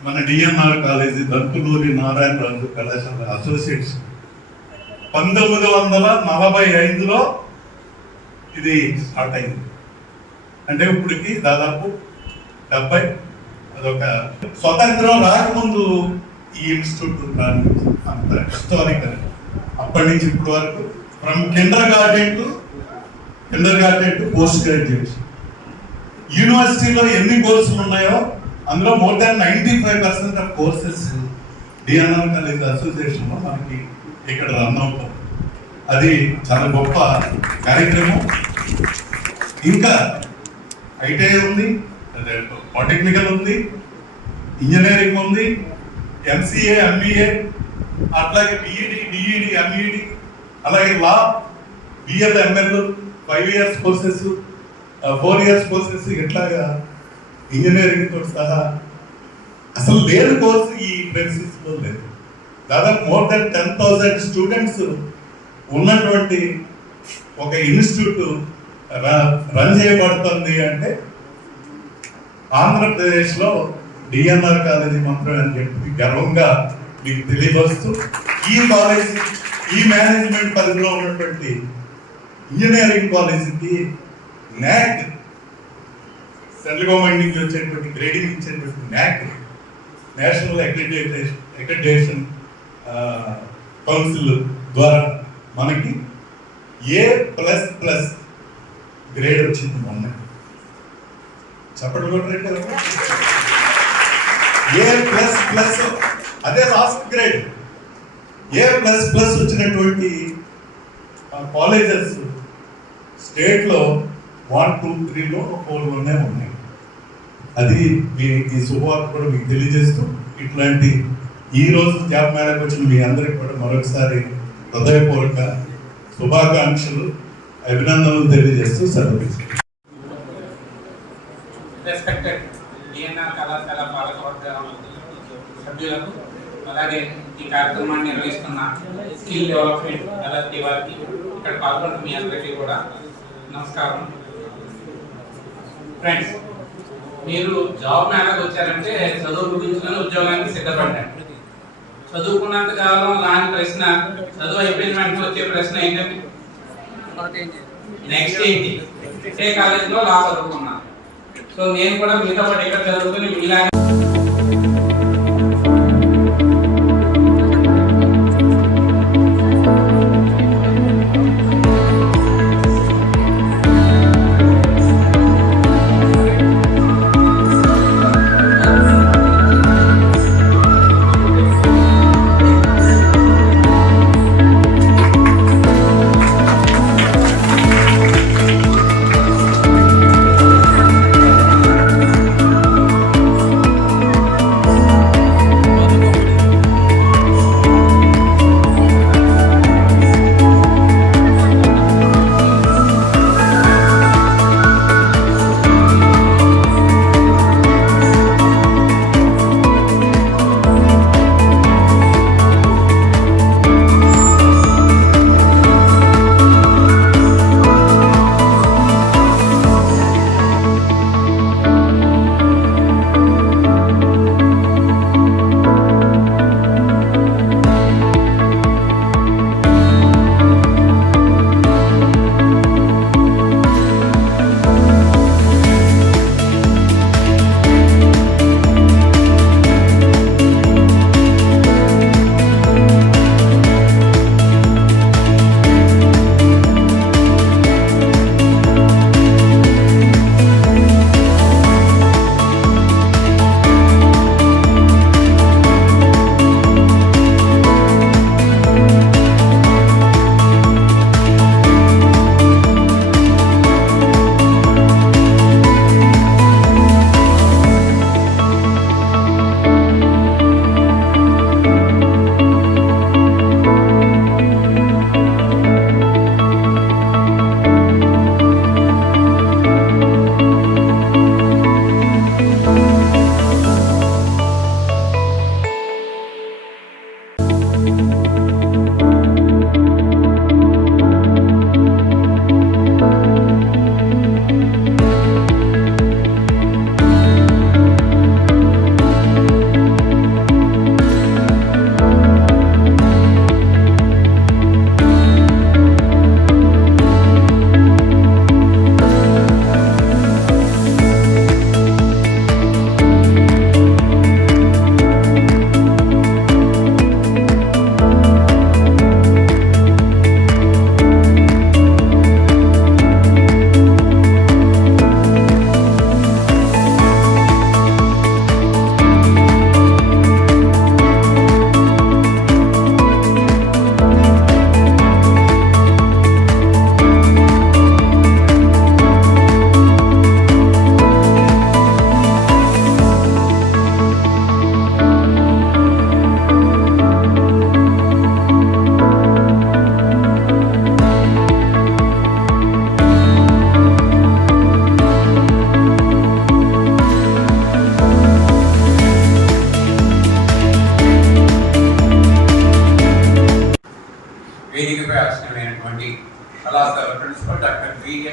మన డిఎన్ఆర్ కాలేజీ, దంతులూరి నారాయణరాజు కళాశాల అసోసియేట్స్ 1945లో ఇది స్టార్ట్ అయింది. అంటే ఇప్పటికి దాదాపు 70. అదొక స్వతంత్రం రాకముందు ఈ ఇన్స్టిట్యూట్ ప్రారంభించింది. అంత హిస్టారికల్. అప్పటి నుంచి ఇప్పటి వరకు from kindergarten to post graduation. యూనివర్సిటీలో ఎన్ని కోర్సులు ఉన్నాయో అందులో more than 95% of courses DNR college అసోసియేషన్లో మనకి ఇక్కడ రన్ అవుతాం. అది చాలా గొప్ప కార్యక్రమం. ఇంకా ఐటీఐ ఉంది, పాలిటెక్నికల్ ఉంది, ఇంజనీరింగ్ ఉంది, ఎంసీఏ, ఎంబీఏ, అట్లాగే బిఈడి, డిఈడి, ఎంఈడి, అలాగే law, BL, ML, 5 years courses, 4 years courses, ఇట్లాగా ఇంజనీరింగ్ తో సహా అసలు లేని కోర్సు ఈ ప్రెమిసెస్ లో లేదు. దాదాపు మోర్ దెన్ 10,000 స్టూడెంట్స్ ఉన్నటువంటి ఒక ఇన్స్టిట్యూట్ రన్ చేయబడుతుంది అంటే ఆంధ్రప్రదేశ్లో డిఎన్ఆర్ కాలేజీ మాత్రమే అని చెప్పి గర్వంగా మీకు తెలియవస్తూ, ఈ కాలేజ్ ఈ మేనేజ్మెంట్ పరిధిలో ఉన్నటువంటి ఇంజనీరింగ్ కాలేజీకి NAAC, సెంట్రల్ గవర్నమెంట్ నుంచి వచ్చేటువంటి గ్రేడింగ్ ఇచ్చేటువంటి NAAC, నేషనల్ అక్రిడిటేషన్ కౌన్సిల్ ద్వారా మనకి A++ గ్రేడ్ వచ్చింది. మొన్న చెప్పండి కూడా A++, అదే లాస్ట్ గ్రేడ్. A++ వచ్చినటువంటి కాలేజెస్ స్టేట్లో 1, 2, 3లో 4లోనే ఉన్నాయి. అది మీ ఈ శుభవార్త కూడా మీకు తెలియజేస్తూ, ఇట్లాంటి ఈ రోజు జాబ్ మేళకు వచ్చిన మీ అందరికి కూడా మరొకసారి హృదయపూర్వక శుభాకాంక్షలు, అభినందనలు తెలియజేస్తూ సెలవు తీసుకుంటాను. రెస్పెక్టెడ్ డిఎన్ఆర్ కళాశాల పాలకవర్గ సభ్యులకు, అలాగే ఈ కార్యక్రమాన్ని నిర్వహిస్తున్న స్కిల్ డెవలప్మెంట్ అథారిటీ వారికి, ఇక్కడ పాల్గొంటున్న మీ అందరికీ కూడా నమస్కారం. ఫ్రెండ్స్, మీరు జాబ్ మేళకు వచ్చారంటే చదువు గురించుకొని ఉద్యోగానికి సిద్ధపడ్డారు. చదువుకున్నంత కాలం లాంటి ప్రశ్న, చదువు అయిపోయిన వెంటనే వచ్చే ప్రశ్న ఏంటంటే నెక్స్ట్ ఏంటి? ఏ కాలేజీలో లా చదువుకున్నాను. సో నేను కూడా మీతో పాటు ఇక్కడ చదువుకుని మీలాగా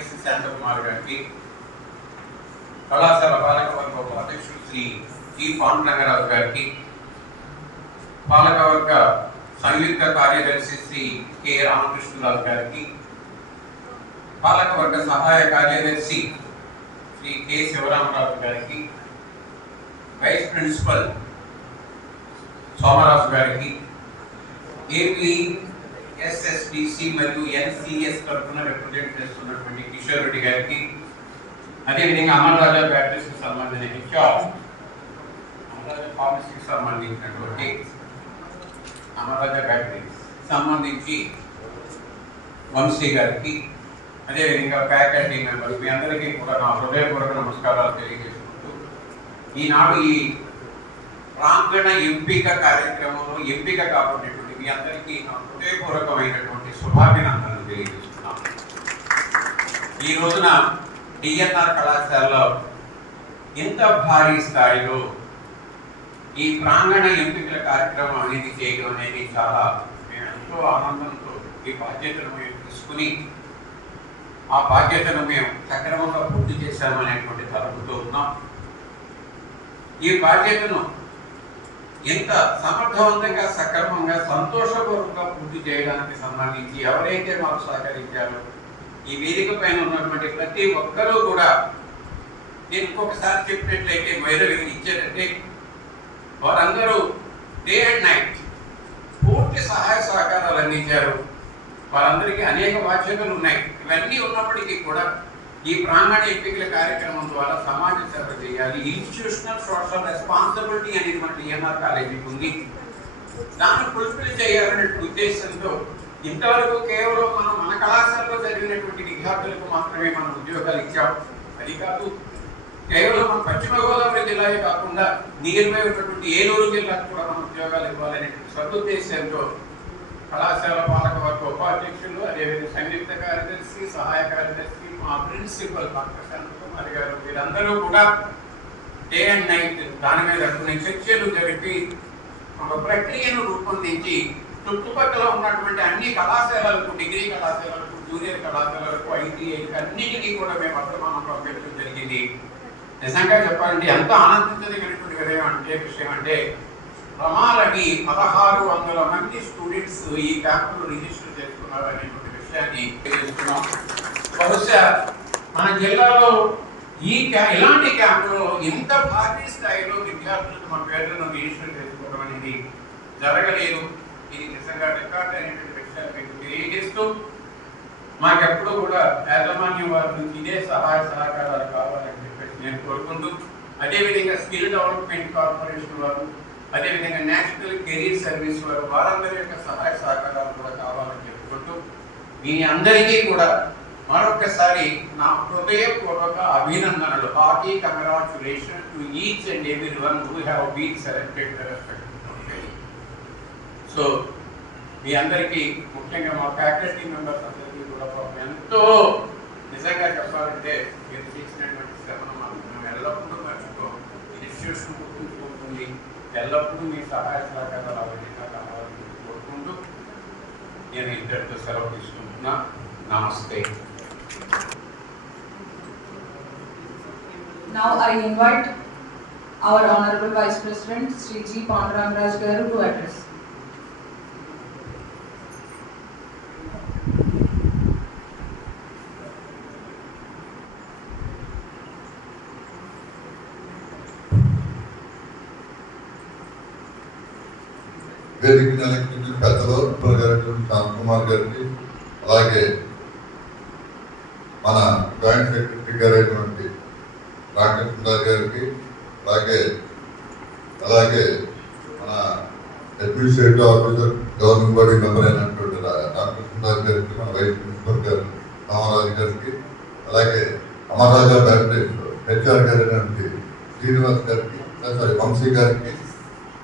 కార్యదర్శి శాంతకుమార్ గారికి, కళాశాల పాలకవర్గ ఉపాధ్యక్షుడు శ్రీ జి పాండురంగరాజు గారికి, పాలకవర్గ సంయుక్త కార్యదర్శి శ్రీ కె రామకృష్ణరాజు గారికి, పాలకవర్గ సహాయ కార్యదర్శి శ్రీ కె శివరామరాజు గారికి, వైస్ ప్రిన్సిపల్ సోమరాజు గారికి, ఏపీ ఎస్ఎస్డిసి మరియు ఎన్సిఎస్ తరఫున రిప్రజెంట్ చేస్తున్నటువంటి కిషోర్ రెడ్డి గారికి, అదేవిధంగా అమర్ రాజా బ్యాటరీస్కి సంబంధించిన హెచ్ఆర్ అమర్ రాజా ఫార్మసీకి సంబంధించినటువంటి అమర్ రాజా బ్యాటరీస్ సంబంధించి వంశీ గారికి, అదేవిధంగా ఫ్యాకల్టీ మెంబర్స్ మీ అందరికీ కూడా నా హృదయపూర్వక నమస్కారాలు తెలియజేసుకుంటూ, ఈనాడు ఈ ప్రాంగణ ఎంపిక కార్యక్రమంలో ఎంపిక కాబోయేటువంటి మీ అందరికీ నా హృదయపూర్వకమైనటువంటి శుభాభినందనలు తెలియజేస్తున్నాను. ఈ రోజున డిఎన్ఆర్ కళాశాలలో ఇంత భారీ స్థాయిలో ఈ ప్రాంగణ ఎంపికల కార్యక్రమం అనేది చేయడం అనేది చాలా మేము ఎంతో ఆనందంతో ఈ బాధ్యతను మేము తీసుకుని ఆ బాధ్యతను మేము సక్రమంగా పూర్తి చేశామనేటువంటి తలంపుతో ఉన్నాం. ఈ బాధ్యతను ఎంత సమర్థవంతంగా సక్రమంగా సంతోషపూర్వకంగా పూర్తి చేయడానికి సంబంధించి ఎవరైతే మాకు సహకరించారో ఈ వేదిక పైన ఉన్నటువంటి ప్రతి ఒక్కరూ కూడా నేను ఇంకొకసారి చెప్పినట్లయితే వైరవిని ఇచ్చేటట్టే వారందరూ డే అండ్ నైట్ పూర్తి సహాయ సహకారాలు అందించారు. వారందరికీ అనేక బాధ్యతలు ఉన్నాయి. ఇవన్నీ ఉన్నప్పటికీ కూడా ఈ ప్రాంగణ ఎంపికల కార్యక్రమం ద్వారా సమాజ సేవ చేయాలి, ఇన్స్టిట్యూషనల్ సోషల్ రెస్పాన్సిబిలిటీ అనేది మన డిఎన్ఆర్ కాలేజీకి ఉంది. దాన్ని ఫుల్ఫిల్ చేయాలనే ఉద్దేశంతో ఇంతవరకు కేవలం మనం మన కళాశాలలో చదివినటువంటి విద్యార్థులకు మాత్రమే మనం ఉద్యోగాలు ఇచ్చాం. అది కాదు, కేవలం మన పశ్చిమ గోదావరి జిల్లాయే కాకుండా నియర్బై ఉన్నటువంటి ఏలూరు జిల్లాకు కూడా మనం ఉద్యోగాలు ఇవ్వాలనే సదుద్దేశంతో కళాశాల పాలకవర్గ ఉపాధ్యక్షులు, అదేవిధంగా సంయుక్త కార్యదర్శి, సహాయ కార్యదర్శి, మా ప్రిన్సిపల్ డాక్టర్ శాంతకుమార్ గారు వీరందరూ కూడా డే అండ్ నైట్ దాని మీద కొన్ని చర్చలు జరిపి ఒక ప్రక్రియను రూపొందించి చుట్టుపక్కల ఉన్నటువంటి అన్ని కళాశాలలకు, డిగ్రీ కళాశాలలకు, జూనియర్ కళాశాలలకు, ఐటీఐకి అన్నిటికీ కూడా మేము వర్తమానం పంపించడం జరిగింది. నిజంగా చెప్పాలంటే ఎంత ఆనందించదగినటువంటి విషయం అంటే ప్రమాలకి 1600 మంది స్టూడెంట్స్ ఈ క్యాంపులో రిజిస్టర్ చేసుకున్నారు అనేటువంటి విషయాన్ని తెలుసుకున్నాం. బహుశా మన జిల్లాలో ఇలాంటి క్యాంపులో ఇంత భారీ స్థాయిలో విద్యార్థులకు మన పేర్లను రిజిస్టర్ చేసుకోవడం అనేది జరగలేదు. ఇది నిజంగా రికార్డ్ అనేటువంటి విషయాలు మీకు తెలియజేస్తూ మాకెప్పుడు కూడా యాజమాన్యం వారి నుంచి ఇదే సహాయ సహకారాలు కావాలని చెప్పేసి నేను కోరుకుంటూ, అదేవిధంగా స్కిల్ డెవలప్మెంట్ కార్పొరేషన్ వారు, అదేవిధంగా నేషనల్ కెరీర్ సర్వీస్ వారు, వారందరి యొక్క సహాయ సహకారాలు కూడా కావాలని చెప్పుకుంటూ మీ అందరికీ కూడా మరొకసారి నా హృదయపూర్వక అభినందనలు. Hearty congratulation to each and every one who have been selected respect. So మీ అందరికీ ముఖ్యంగా మా ఫ్యాకల్టీ మెంబర్స్ అందరికీ కూడా ఎంతో నిజంగా చెప్పాలంటే మీరు చేసినటువంటి శ్రమను మనం ఎల్లప్పుడూ మర్చిపో ఇన్స్టిట్యూషన్ గుర్తుంచుకుంటుంది. ఎల్లప్పుడూ మీ సహాయ సహకారాలు అవన్నీ కావాలని కోరుకుంటూ నేను ఇంతటితో సెలవు తీసుకుంటున్నా. నమస్తే. Now I invite our Honorable Vice President Sri G. Pandurangaraj Garu to address. వేదిక అలంకరించిన పెద్దలు శాంతకుమార్ గారికి, అలాగే మన జాయింట్ సెక్రటరీ గారు అయినటువంటి రామకృష్ణరాజు గారికి, అలాగే మన administrative officer governing body member అయినటువంటి రామకృష్ణరాజు గారికి, మన వైస్ ప్రిన్సిపల్ గారు రామరాజు గారికి, అలాగే అమర్రాజా బ్యాటరీస్ హెచ్ఆర్ గారు అయినటువంటి శ్రీనివాస్ గారికి, వంశీ గారికి,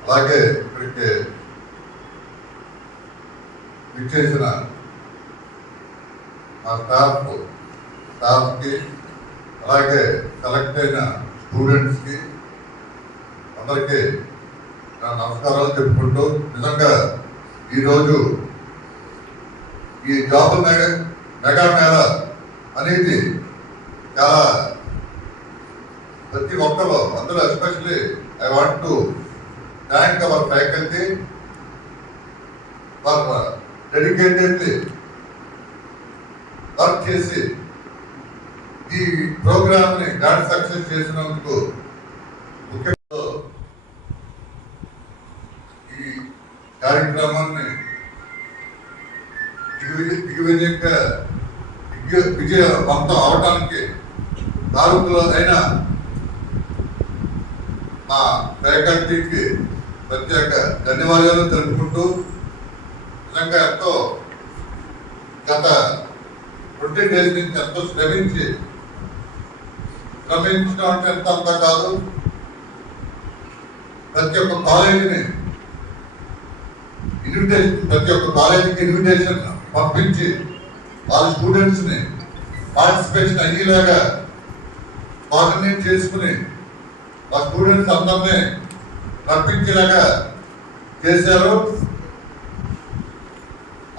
అలాగే ఇక్కడికి విచ్చేసిన మా స్టాఫ్కి, అలాగే సెలెక్ట్ అయిన స్టూడెంట్స్కి అందరికీ నా నమస్కారాలు చెప్పుకుంటూ, నిజంగా ఈరోజు ఈ జాబ్ మెగా మేళ అనేది చాలా ప్రతి ఒక్కరు, అందులో especially I want to thank our faculty for dedicatedly work చేసి ఈ ప్రోగ్రామ్ని గ్రాండ్ సక్సెస్ చేసినందుకు ముఖ్యంగా ఈ కార్యక్రమాన్ని విజయవంతం అవడానికి కారకులు అయిన మా ఫ్యాకల్టీకి ప్రత్యేక ధన్యవాదాలు తెలుపుకుంటూ, నిజంగా ఎంతో గత 20 days నుంచి ఎంతో శ్రమించడం అంటే ఎంత అంతా కాదు. ప్రతి ఒక్క కాలేజీని ప్రతి ఒక్క కాలేజీకి ఇన్విటేషన్ పంపించి వాళ్ళ స్టూడెంట్స్ని పార్టిసిపేషన్ అయ్యేలాగా కోఆర్డినేట్ చేసుకుని ఆ స్టూడెంట్స్ అందరినీ రప్పించేలాగా చేశారు.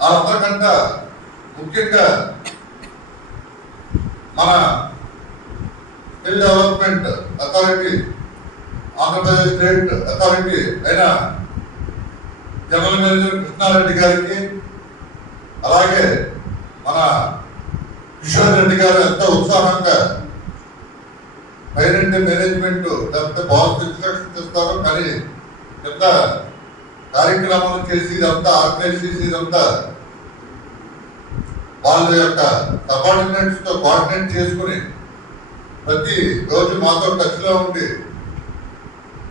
అంతకంటే ముఖ్యంగా మన skill development authority, Andhra Pradesh state authority అయిన జనరల్ మేనేజర్ కృష్ణారెడ్డి గారికి, అలాగే మన కిషోర్ రెడ్డి గారు ఎంతో ఉత్సాహంగా పైన మేనేజ్మెంట్ లేకపోతే బాస్ ఇన్స్ట్రక్షన్స్ ఇస్తారు, కానీ ఎంత కార్యక్రమాలు చేసి ఇదంతా ఆర్గనైజ్ చేసి ఇదంతా వాళ్ళ యొక్క సబార్డినేట్స్ తో కోఆర్డినేట్ చేసుకుని ప్రతి రోజు మాతో టచ్లో ఉండి,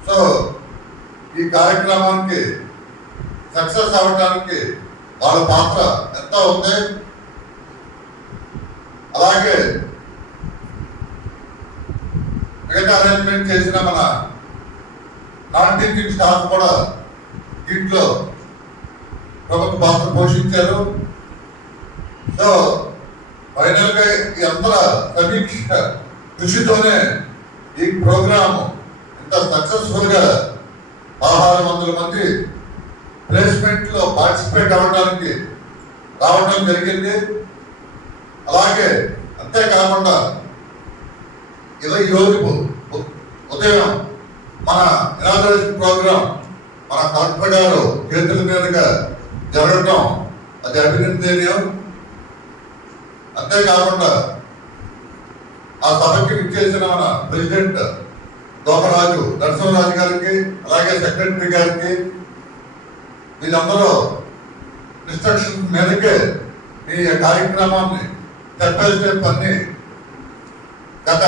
సో ఈ కార్యక్రమానికి సక్సెస్ అవ్వడానికి వాళ్ళ పాత్ర ఎంత ఉంది. అలాగే మిగతా అరేంజ్మెంట్ చేసిన మన నాన్ టీచింగ్ స్టాఫ్ కూడా దీంట్లో ప్రముఖ పాత్ర పోషించారు. సో ఫైనల్ గా ఈ అందర సమీక్ష కృషితోనే ఈ ప్రోగ్రామ్ ఇంత సక్సెస్ఫుల్ గా 1600 మంది ప్లేస్మెంట్ లో పార్టిసిపేట్ అవ్వడానికి రావడం జరిగింది. అలాగే అంతేకాకుండా ఈ రోజు ఉదయం మన ఇనాగరేషన్ ప్రోగ్రాం మన కలెక్టర్ గారు చేతుల మీదుగా జరగటం అది అభినందనీయం. అంతేకాకుండా ఆ సభకి విచ్చేసిన మన ప్రెసిడెంట్ దోమరాజు నరసింహరాజు గారికి, అలాగే సెక్రటరీ గారికి, వీళ్ళందరూ ఇన్స్ట్రక్షన్ మేరకే ఈ కార్యక్రమాన్ని స్టెప్ బై స్టెప్ అన్ని గత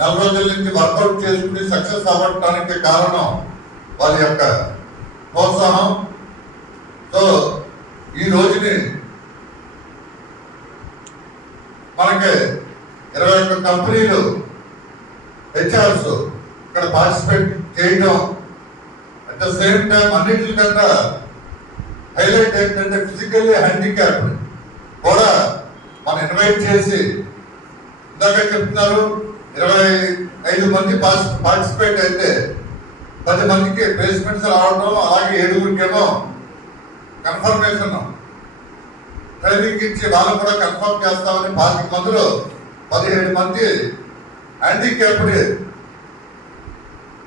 4 రోజుల నుంచి వర్కౌట్ చేసుకుని సక్సెస్ అవ్వడానికి కారణం వాళ్ళ యొక్క ప్రోత్సాహం. సో ఈ రోజుని మనకి 21 కంపెనీలు హెచ్ఆర్స్ ఇక్కడ పార్టిసిపేట్ చేయడం, అట్ ద సేమ్ టైం అన్నింటికంటే హైలైట్ ఏంటంటే ఫిజికల్లీ హ్యాండిక్యాప్ కూడా మనం ఇన్వైట్ చేసి, ఇందాక చెప్తున్నారు 25 మంది పార్టిసిపేట్ అయితే 10 మందికి ప్లేస్మెంట్స్ రావడం, అలాగే 7గురికేమో కన్ఫర్మేషన్ ట్రైనింగ్ ఇచ్చి వాళ్ళు కూడా కన్ఫర్మ్ చేస్తామని 25 మందిలో 17 మంది హ్యాండిక్యాప్డ్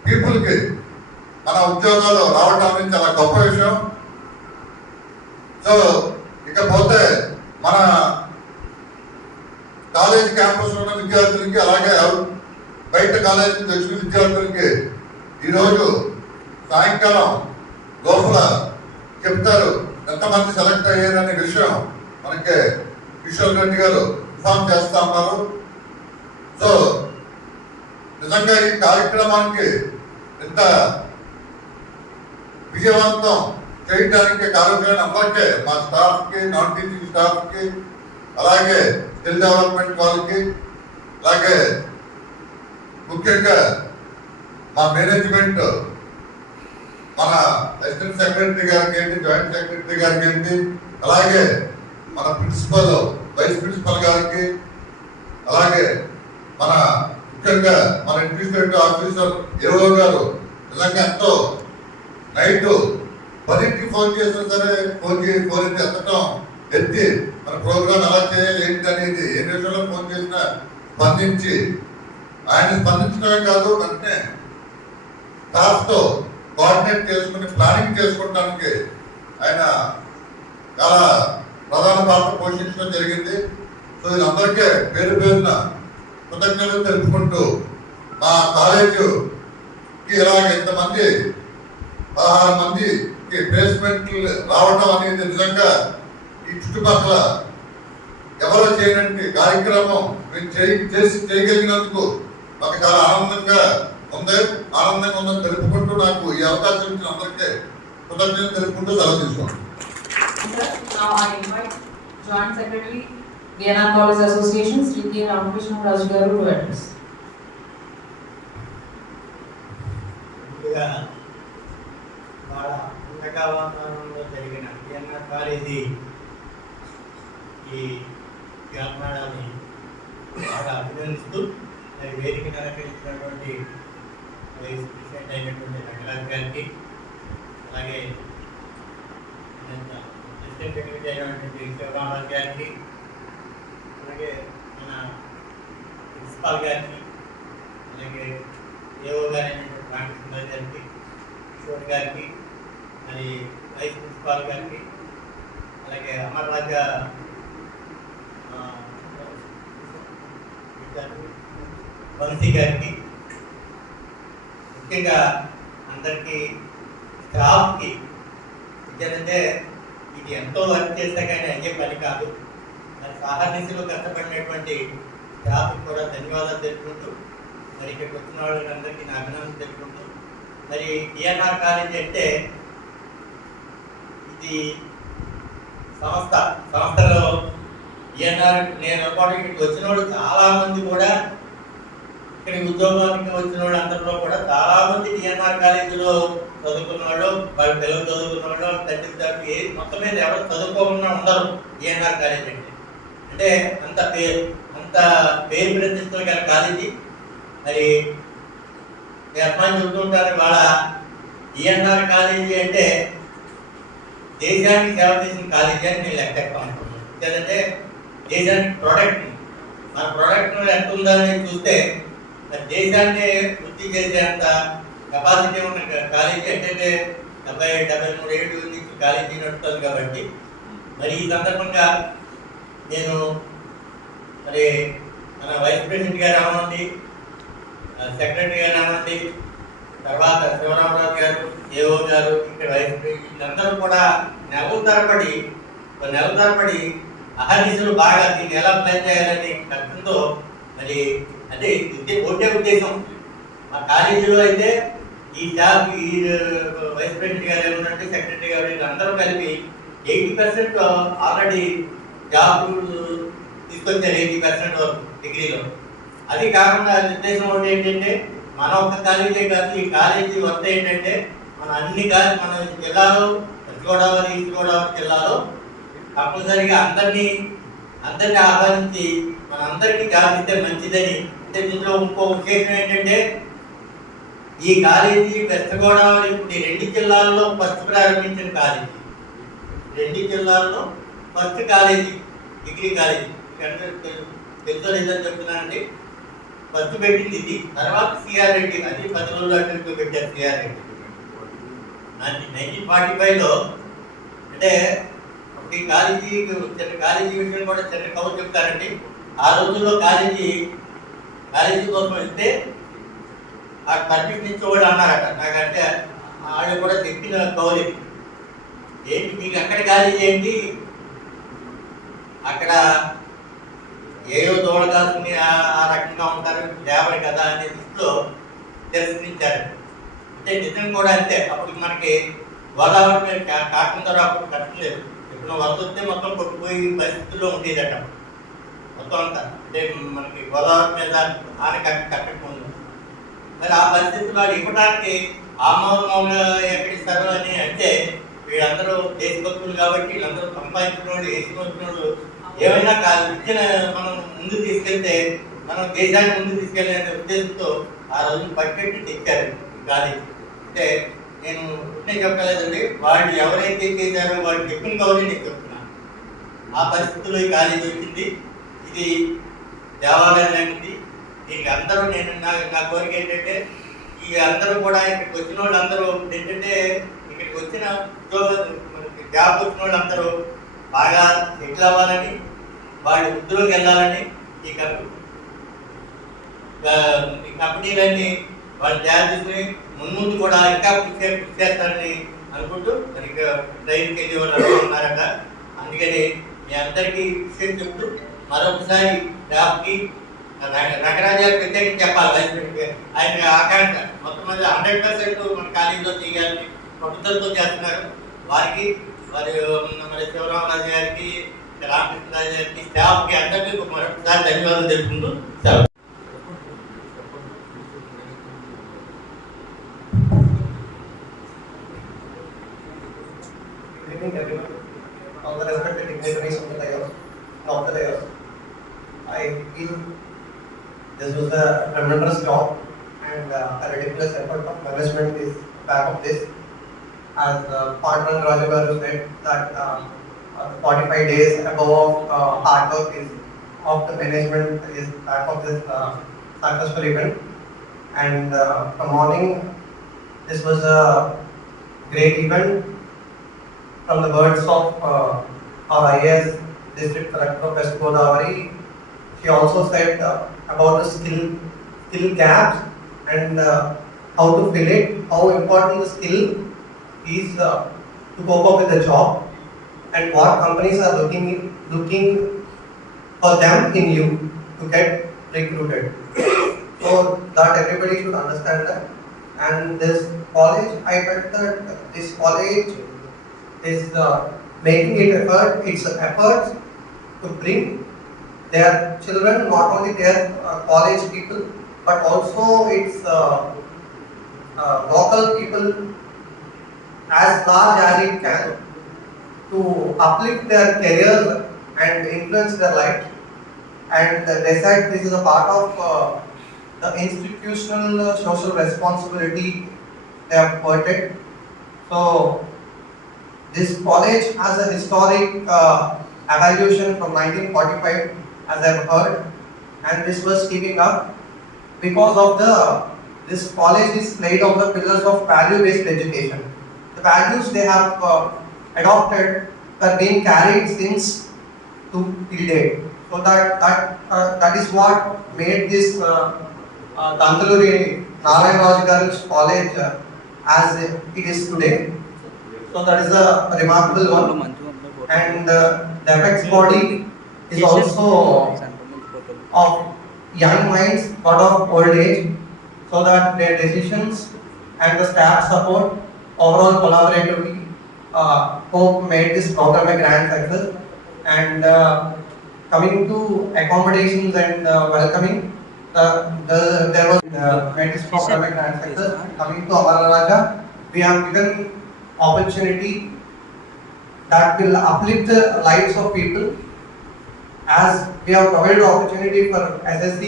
పీపుల్కి మన ఉద్యోగాలు రావడం అనేది చాలా గొప్ప విషయం. సో ఇకపోతే మన కాలేజ్ క్యాంపస్ ఉన్న విద్యార్థులకి, అలాగే బయట కాలేజ్ నుంచి వచ్చిన విద్యార్థులకి ఈరోజు సాయంకాలం లోపల చెప్తారు ఎంతమంది సెలెక్ట్ అయ్యారనే విషయం మనకి కిషోర్ రెడ్డి గారు ఇన్ఫార్మ్ చేస్తా ఉన్నారు. సో నిజంగా ఈ కార్యక్రమానికి ఇంత విజయవంతం చేయడానికి కారణమైన అందరికీ, మా స్టాఫ్ కి, నాన్ టీచింగ్ స్టాఫ్ కి, అలాగే స్కిల్ డెవలప్మెంట్ వాళ్ళకి, అలాగే ముఖ్యంగా మా మేనేజ్మెంట్, మన అసిస్టెంట్ సెక్రటరీ గారికి ఏంటి, జాయింట్ సెక్రటరీ గారికి ఏంటి, అలాగే మన ప్రిన్సిపల్, వైస్ ప్రిన్సిపల్ గారికి, అలాగే మన ముఖ్యంగా మన అడ్మినిస్ట్రేటివ్ ఆఫీసర్ ఏవో గారు నిజంగా ఎంతో నైట్ 10కి ఫోన్ చేసినా సరే ఫోన్ ఎత్తడం ఎత్తి మన ప్రోగ్రామ్ ఎలా చేయాలి ఏంటి అనేది ఏ నిమిషంలో ఫోన్ చేసినా స్పందించి ఆయన స్పందించడమే కాదు వెంటనే స్టాఫ్తో కోఆర్డినేట్ చేసుకుని ప్లానింగ్ చేసుకోవడానికి ఆయన చాలా ప్రధాన పాత్ర పోషించడం జరిగింది. సో వీళ్ళందరికీ పేరు పేరున కృతజ్ఞతలు తెలుపుకుంటూ మా కాలేజీకి ఇలాగ ఇంతమంది 16 మందికి ప్లేస్మెంట్లు రావడం అనేది నిజంగా ఈ చుట్టుపక్కల ఎవరు చేయనటువంటి కార్యక్రమం మేము చేయగలిగినందుకు మాకు చాలా ఆనందంగా ఉందని తెలుపుకుంటూ నాకు ఈ అవకాశం ఇచ్చిన అందరికీ కృతజ్ఞతలు తెలుపుకుంటూ సెలవు తీసుకోండి. Now I invite Joint Secretary, DNR College Association, Sri K. Ramakrishna Raju garu to address. వాతావరణంలో జరిగిన డిఎన్ఆర్ కాలేజీ ఈ గ్రామాన్ని బాగా అభినందిస్తూ మరి వేదికను అలంకరించినటువంటి వైస్ ప్రెసిడెంట్ అయినటువంటి రంగరాజ్ గారికి, అలాగే అసిస్టెంట్ సెక్రటరీ అయినటువంటి శివరామరాజు గారికి, అలాగే మన ప్రిన్సిపాల్ గారికి, అలాగే ఏఓ గారు అయినటువంటి రామకృష్ణ గారికి, కిషోర్ గారికి, మరి వైస్ ప్రిన్సిపాల్ గారికి, అలాగే అమర్ రాజా వంశీ గారికి, ముఖ్యంగా అందరికీ స్టాఫ్కి ఎందుకంటే ఇది ఎంతో వర్క్ చేస్తే కానీ అయ్యే పని కాదు. మరి సాహర్నిశలో కష్టపడినటువంటి స్టాఫ్కి కూడా ధన్యవాదాలు తెలుపుకుంటూ మరి ఇక్కడికి వచ్చిన వాళ్ళందరికీ నా అభినందనలు తెలుపుకుంటూ మరి డిఎన్ఆర్ కాలేజ్ అంటే ఇది సంస్థలో డిఎన్ఆర్ నేను ఇక్కడికి వచ్చిన వాళ్ళు చాలా మంది కూడా ఇక్కడికి ఉద్యోగానికి వచ్చిన వాళ్ళు అందరిలో కూడా చాలా మంది డిఎన్ఆర్ కాలేజీలో చదువుకున్న వాళ్ళు, వాళ్ళ పిల్లలు చదువుకున్న వాళ్ళు, తండ్రి మొత్తం మీద ఎవరు చదువుకోకుండా ఉండరు. డిఎన్ఆర్ కాలేజ్ అంటే అంత పేరు ప్రతిష్టలు గల కాలేజీ. మరి నేను అమ్మాయి చెబుతుంటాను వాళ్ళ డిఎన్ఆర్ కాలేజీ అంటే దేశానికి సేవ చేసిన కాలేజీ అని నేను లెక్కెట్టుకుంటున్నాను. ఎందుకంటే దేశానికి ప్రోడక్ట్ మన ప్రోడక్ట్ ఎంత ఉందని చూస్తే దేశాన్ని వృద్ధి చేసేంత కెపాసిటీ ఉన్న కాలేజీ అంటే 70-73 ఏళ్ళు నుంచి కాలేజీ నడుస్తుంది కాబట్టి మరి ఈ సందర్భంగా నేను మరి మన వైస్ ప్రెసిడెంట్ గారు అవ్వండి, సెక్రటరీ గారు అవ్వండి, తర్వాత శివరామరాజు గారు, ఏఓ గారు, ఇక్కడ వైస్ ప్రెసిడెంట్ వీళ్ళందరూ కూడా నెల తరబడి అహర్నిశలు బాగా దీన్ని ఎలా ప్లాన్ చేయాలని కష్టంతో మరి అంటే ఒకటే ఉద్దేశం. మా కాలేజీలో అయితే ఈ జాబ్ ఈ వైస్ ప్రెసిడెంట్ గారు ఏమన్నంటే సెక్రటరీ గారు వీళ్ళందరూ కలిపి 80% ఆల్రెడీ జాబ్ తీసుకొచ్చారు. 80% వరకు డిగ్రీలో. అది కాకుండా ఉద్దేశం ఒకటి ఏంటంటే మన ఒక్క కాలేజీ కాదు, ఈ కాలేజీ వస్తే ఏంటంటే మన అన్ని మన జిల్లాలో వెస్ట్ గోదావరి, ఈస్ట్ గోదావరి జిల్లాలో తప్పనిసరిగా అందరినీ ఆహ్వానించి మనందరికీ జాబ్ ఇస్తే మంచిదని. అంటే దీంట్లో ఇంకో విశేషం ఏంటంటే ఈ కాలేజీ వెస్ట్ గోదావరి ఇప్పుడు 2 జిల్లాల్లో ఫస్ట్ ప్రారంభించిన కాలేజీ. 2 జిల్లాల్లో ఫస్ట్ కాలేజీ డిగ్రీ కాలేజీ తెలుసో లేదో చెప్తున్నానండి. ఫస్ట్ పెట్టింది ఇది. తర్వాత సిఆర్ రెడ్డి, అది 10 రోజులు అటు పెట్టారు సిఆర్ రెడ్డి. 1945లో అంటే ఈ కాలేజీ విషయం కూడా చిన్న కబురు చెప్తారండి. ఆ రోజుల్లో కాలేజీ కోసం వెళ్తే ఆ పర్మిషన్ ఇచ్చేవాడు అన్నారట. నాకంటే వాళ్ళు కూడా చెప్పిన కౌలు ఏంటి మీకు ఎక్కడ కాలేజీ ఏంటి, అక్కడ ఏదో దూడ కాసుకుని ఆ రకంగా ఉంటారు లేబర్ కదా అనే దృష్టిలో తిరస్కరించారు. అంటే నిజం కూడా అంతే. అప్పుడు మనకి గోదావరి మీద కాకుండా అప్పుడు కట్టలేదు. ఇప్పుడు వరద వస్తే మొత్తం కొట్టుపోయి పరిస్థితుల్లో ఉండేదట మొత్తం అంతా. అంటే మనకి గోదావరి మీద కట్టకపోయింది. మరి ఆ పరిస్థితుల్లో ఇవ్వడానికి ఆమోదంగా ఎక్కడిస్తారు అని అంటే వీళ్ళందరూ దేశభక్తులు కాబట్టి వీళ్ళందరూ సంపాదించినోడు దేశభక్తులు ఏమైనా విద్యన మనం ముందు తీసుకెళ్తే మనం దేశాన్ని ముందు తీసుకెళ్ళే ఉద్దేశంతో ఆ రోజున పట్టెట్టి తెచ్చారు కాలేజీ. అంటే నేను చెప్పలేదండి, వాళ్ళు ఎవరైతే చేశారో వాళ్ళు చెప్పిన కౌలు నేను చెప్తున్నాను. ఆ పరిస్థితుల్లో ఈ కాలేజీ వచ్చింది. ఇది దేవాలయం లాంటిది. దీనికి అందరూ నా కోరిక ఏంటంటే ఈ అందరూ కూడా ఇక్కడికి వచ్చిన వాళ్ళందరూ ఏంటంటే ఇక్కడికి వచ్చిన జాబ్ వచ్చిన వాళ్ళందరూ బాగా సెటిల్ అవ్వాలని, వాళ్ళు వృద్ధిలోకి వెళ్ళాలని ఈ కంపెనీలన్నీ వాళ్ళు తయారు చేసుకుని ముందు కూడా ఇంకా కృషి చేస్తారని అనుకుంటూ మరి ట్రైన్కి వెళ్ళే వాళ్ళు ఉన్నారట. అందుకని మీ అందరికీ విషయం చెప్తూ మరొకసారి స్టాఫ్కి రకరాజాలు ప్రత్యేకంగా చెప్పాలి. ఆయన ఆకాంక్ష మొత్తం మంది 100% మన కాలేజీలో చేయాలని పట్టుదలతో చేస్తున్నారు. వారికి మరి శివరామరాజు గారికి, రామకృష్ణరాజు గారికి, స్టాఫ్కి అందరికీ మరొకసారి ధన్యవాదాలు తెలుపుకుంటూ సెలవు. All the respected dignitaries of the dais, I feel this was a tremendous job and a ridiculous effort of management is back of this. As partner Raju Garu said that 45 days above hard work is of the management is back of this successful event. And from morning, this was a great event. From the words of our IAS District Collector of West Godavari, she also said about the skill gaps and how to fill it, how important the skill is to cope up with the job, and what companies are looking for them in you to get recruited. So that everybody should understand that. And this college, I felt that this college is making its efforts to bring their children, not only their college people, but also its local people as large as it can to uplift their careers and influence their lives. And they said this is a part of the institutional social responsibility they have quoted. So this college has a historic evaluation from 1945, as I have heard, and this was keeping up because of this college is laid on the pillars of value-based education. The values they have adopted are being carried since to till date. So that is what made this Dantaluri Narayan Raju Garu's college as it is today. So that is a remarkable one. And the apex body is also of young minds but of old age, so that their decisions and the staff support overall collaboratively hope made this program a grand success. And coming to accommodations and welcoming, there was made this program a grand success. Coming to Amara Raja, we have given opportunity that will uplift the lives of people, as we have provided opportunity for SSC,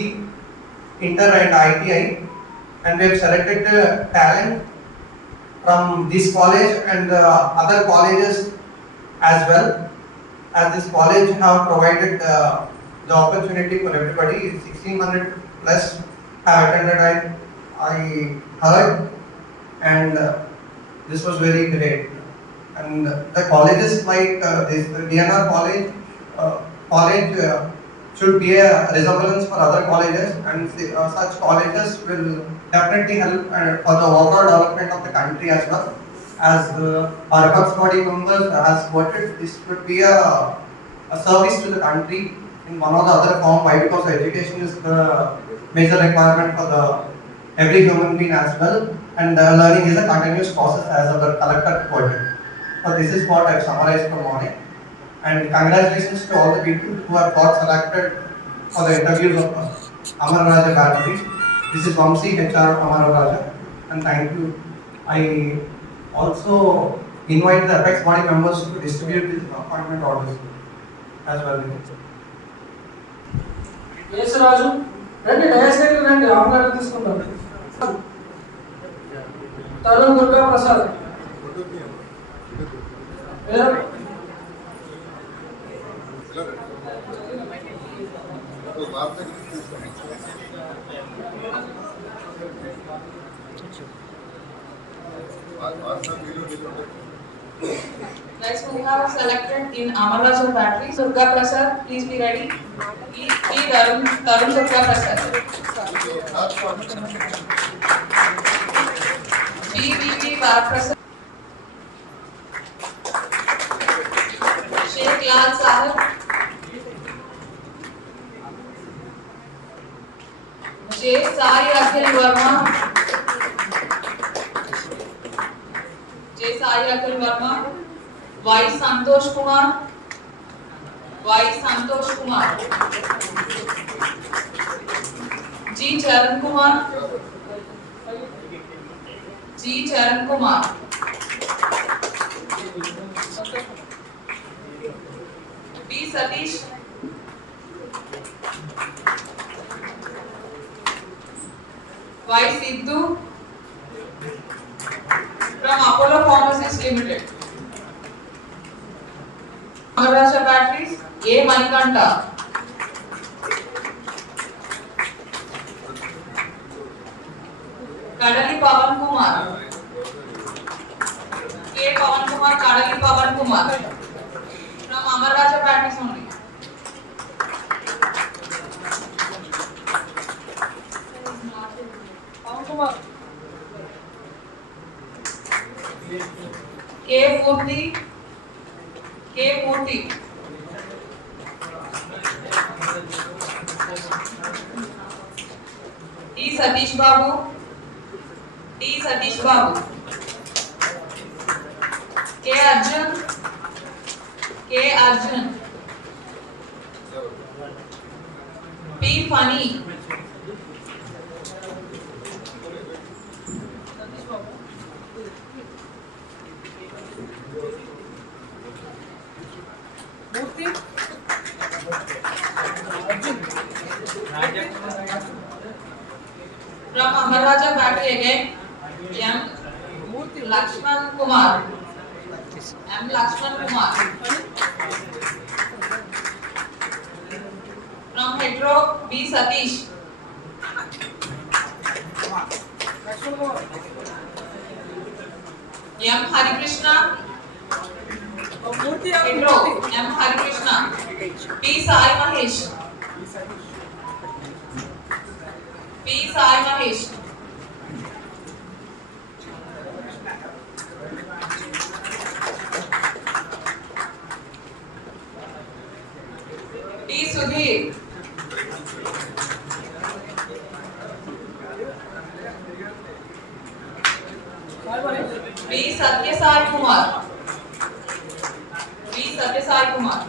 Inter and ITI, and we have selected the talent from this college and other colleges as well, as this college have provided the opportunity for everybody. 1600 plus have attended, I heard, and this was very great. And the colleges like this DNR college should be a resemblance for other colleges, and such colleges will definitely help for the overall development of the country as well. As our apex body members has quoted, this would be a service to the country in one or the other form. Why? Because education is the major requirement for every human being as well, and learning is a continuous process, as our collector quoted. So this is what I have summarized for morning. And congratulations to all the people who have got selected for the interviews of Amara Raja Battery. This is Vamsi, HR of Amara Raja, and thank you. I also invite the apex body members to distribute these appointment orders as well. Yes, Raju. రండి dais దగ్గర రండి, రామగారు తీసుకుంటారు. Tarun Durga Prasad. Guys, who have selected in Amarraja battery, Durga Prasad, please be ready. Please be Tarun Durga Prasad. BBB Bharat Prasad. Sheikh Lal Sahib. J. Sai Akhil Verma. J. Sai Akhil Verma. Y. Santosh Kumar. Y. Santosh Kumar. G. Charan Kumar. G. Charan Kumar. B. Satish. Y. Sidhu. From Apollo Pharmacies Limited. Amarraja Batteries, A. Manikanta. Kadali Pavan Kumar. K. Pavan Kumar, Kadali Pavan Kumar. From Amarraja Batteries only. Pavan Kumar. K. Murthy. K. Murthy. T. Satish Babu. T. Satish Babu. K. Arjun. K. Arjun. P. Funny. From Amarraja Battery again, M. Lakshman Kumar. M. Lakshman Kumar. From Hetero, B. Satish. M. Harikrishna. Hetero, M. Harikrishna. P. Sai Mahesh. P. Sai Mahesh. T. Sudhir. B. Satyasai Kumar. B. Satyasai Kumar.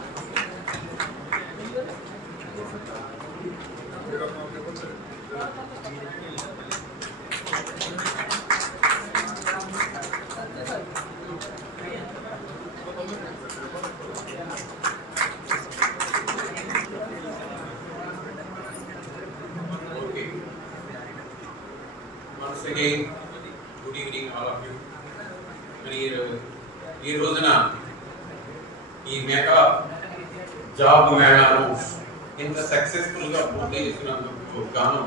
Once again, good evening all of you. ఈ రోజున ఈ mega job మేళాను ఇంత successful గా పూర్తి చేసినందుకు గాను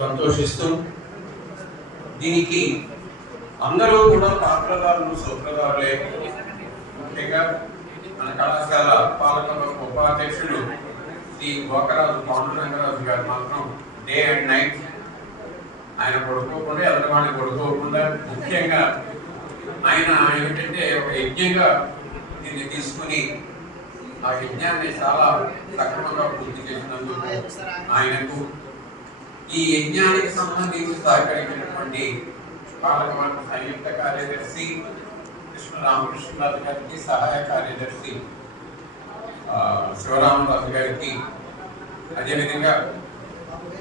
సంతోషిస్తూ దీనికి అందరూ కూడా పాత్రదారులు సూత్రధారులే. ముఖ్యంగా మన కళాశాల పాలక ఉపాధ్యక్షుడు శ్రీ గోకరాజు పాండురంగరాజు గారు మాత్రం డే అండ్ నైట్ ఆయన పడుకోకుండా ఎదరవాడిని పడుకోకుండా ముఖ్యంగా ఆయన ఏమిటంటే ఒక యజ్ఞంగా దీన్ని తీసుకుని ఆ యజ్ఞాన్ని చాలా సక్రమంగా పూర్తి చేసినందుకు ఆయనకు ఈ యజ్ఞానికి సంబంధించి సహకరించినటువంటి పాలకవర్గ సంయుక్త కార్యదర్శి కృష్ణ రామకృష్ణరాజు గారికి, సహాయ కార్యదర్శి శివరామరాజు గారికి, అదేవిధంగా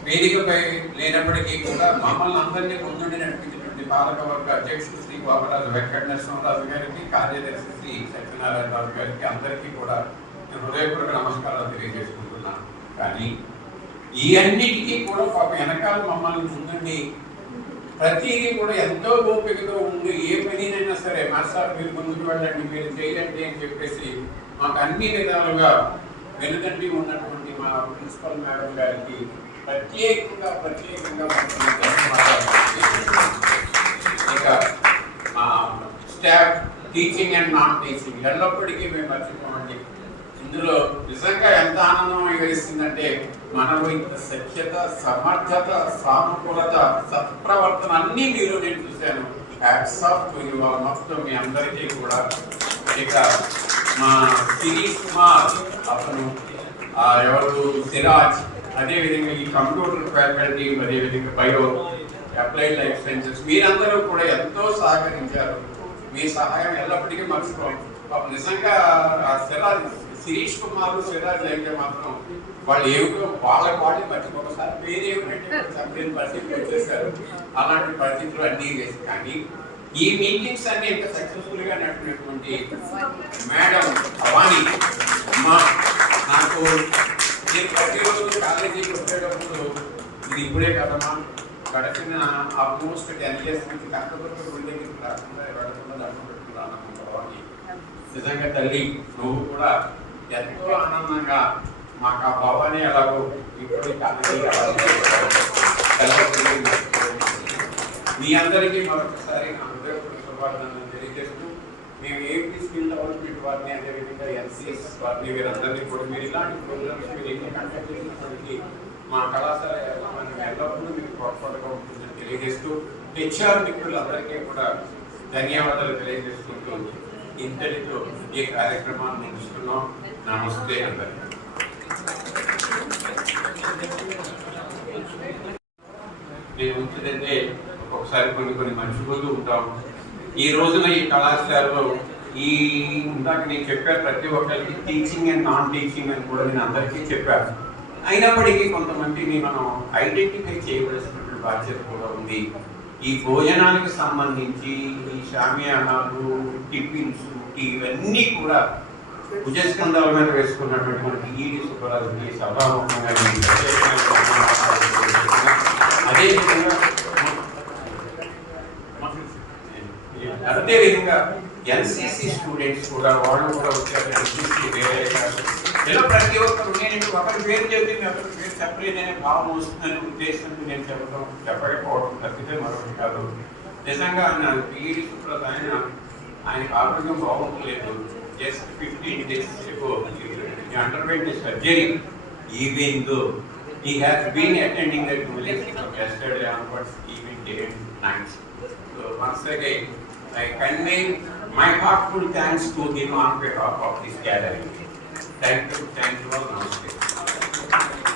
వేదికపై లేనప్పటికీ కూడా మమ్మల్ని అందరినీ ముందుండి నడిపించినటువంటి పాలకవర్గ అధ్యక్షుడు శ్రీ గోపరాజు వెంకట నరసింహరాజు గారికి, కార్యదర్శి శ్రీ సత్యనారాయణ రాజు గారికి అందరికీ కూడా నేను హృదయపూర్వక నమస్కారాలు తెలియజేసుకుంటున్నాను. కానీ ఈ అన్నిటికీ కూడా పాప వెనకాల మమ్మల్ని ముందుండి ప్రతిదీ కూడా ఎంతో ఓపికతో ఉండి ఏ పనినైనా సరే మాస్టర్ మీరు ముందుకు వెళ్ళండి, మీరు చేయండి అని చెప్పేసి మాకు అన్ని విధాలుగా వెనుకంటి ఉన్నటువంటి మా ప్రిన్సిపల్ మేడం గారికి ప్రత్యేకంగా ఇక staff teaching and non teaching ఎల్లప్పటికీ మేము మర్చిపోమండి. ఇందులో నిజంగా ఎంత ఆనందం వేస్తుందంటే మనలో ఇంత సఖ్యత, సమర్థత, సానుకూలత, సత్ప్రవర్తన అన్నీ మీరు నేను చూశాను. Hats off to you all, మొత్తం మీ అందరికీ కూడా. ఇక మా శిరీష్ కుమార్, అతను ఎవరు సిరాజ్, అదేవిధంగా ఈ కంప్యూటర్ ఫ్యాకల్టీ, అదేవిధంగా బయో అప్లైడ్ లైఫ్ సైన్సెస్, మీరందరూ కూడా ఎంతో సహకరించారు. మీ సహాయం ఎల్లప్పటికీ మర్చిపోం. నిజంగా శిరీష్ కుమార్, సిరాజ్ అయితే మాత్రం వాళ్ళు ఏమిటో వాళ్ళే మర్చిపోకసారి పేరేమిటంటే సపరేట్ పరిస్థితులు వచ్చేసారు. అలాంటి పరిస్థితులు అన్నీ వేసి, కానీ ఈ మీటింగ్స్ అన్ని ఎంత సక్సెస్ఫుల్ గా నడిపినటువంటి మేడం భవానీ అమ్మా, నాకు నేను ప్రతిరోజు కాలేజీకి వచ్చేటప్పుడు ఇది ఇప్పుడే కదమ్మా, గడిచిన ఆల్మోస్ట్ 10 years నుంచి కష్టపడుతూ గుండెకి రాకుండా వెళ్ళకుండా పెట్టుకున్నాను భవానీ. నిజంగా తల్లి నువ్వు కూడా ఎంతో ఆనందంగా మాకు ఆ భవానీ ఎలాగో ఇప్పుడు మీ అందరికీ మరొకసారి నా హృదయపూర్వక శుభాకాంక్షలు తెలియజేస్తూ, మేము ఏపీ స్కిల్ డెవలప్మెంట్ వారిని, అదేవిధంగా ఎన్సిఎస్ వారిని, వీరందరినీ కూడా మీరు ఇలాంటి ప్రోగ్రామ్స్ మీరు ఎన్ని కండక్ట్ చేసినప్పటికీ మా కళాశాల ఎల్లప్పుడూ మీకు తోడ్పాటుగా ఉంటుందని తెలియజేస్తూ, హెచ్ఆర్ మిత్రులందరికీ కూడా ధన్యవాదాలు తెలియజేసుకుంటూ ఇంతటితో ఈ కార్యక్రమాన్ని ముగిస్తున్నాం. నమస్తే అందరికీ. నేను ఉంచుదంటే ఒక్కొక్కసారి కొన్ని మర్చిపోతూ ఉంటాం. ఈ రోజున ఈ కళాశాలలో ఈ ఇందాక నేను చెప్పాను, ప్రతి ఒక్కరికి టీచింగ్ అండ్ నాన్ టీచింగ్ అని కూడా నేను అందరికీ చెప్పాను. అయినప్పటికీ కొంతమందిని మనం ఐడెంటిఫై చేయవలసినటువంటి బాధ్యత కూడా ఉంది. ఈ భోజనానికి సంబంధించి ఈ షామియానాలు, టిఫిన్స్, ఇవన్నీ కూడా భుజస్కంధాల మీద వేసుకున్నటువంటి మనకి ఈడి సుబ్బరాజుకి సభాముఖంగా అదేవిధంగా ఎన్సిసి స్టూడెంట్స్ కూడా వాళ్ళు కూడా వచ్చారు. ఎన్సిసి వేరే ఇలా ప్రతి ఒక్కరు నేను ఒకరి పేరు చెప్తే మీ ఒకరి పేరు చెప్పలేదనే భావం వస్తుందనే ఉద్దేశంతో నేను చెప్పకపోవడం తప్పితే మరొకటి కాదు. నిజంగా నాకు ఈడి సుబ్బరాజు ఆయనకు ఆరోగ్యం బాగుండలేదు. Just 15 days ago, he underwent a surgery. Even though he has been attending the toilets from yesterday onwards, even day and night. So once again, I convey my heartfelt thanks to him on behalf of this gathering. Thank you all. Namaste.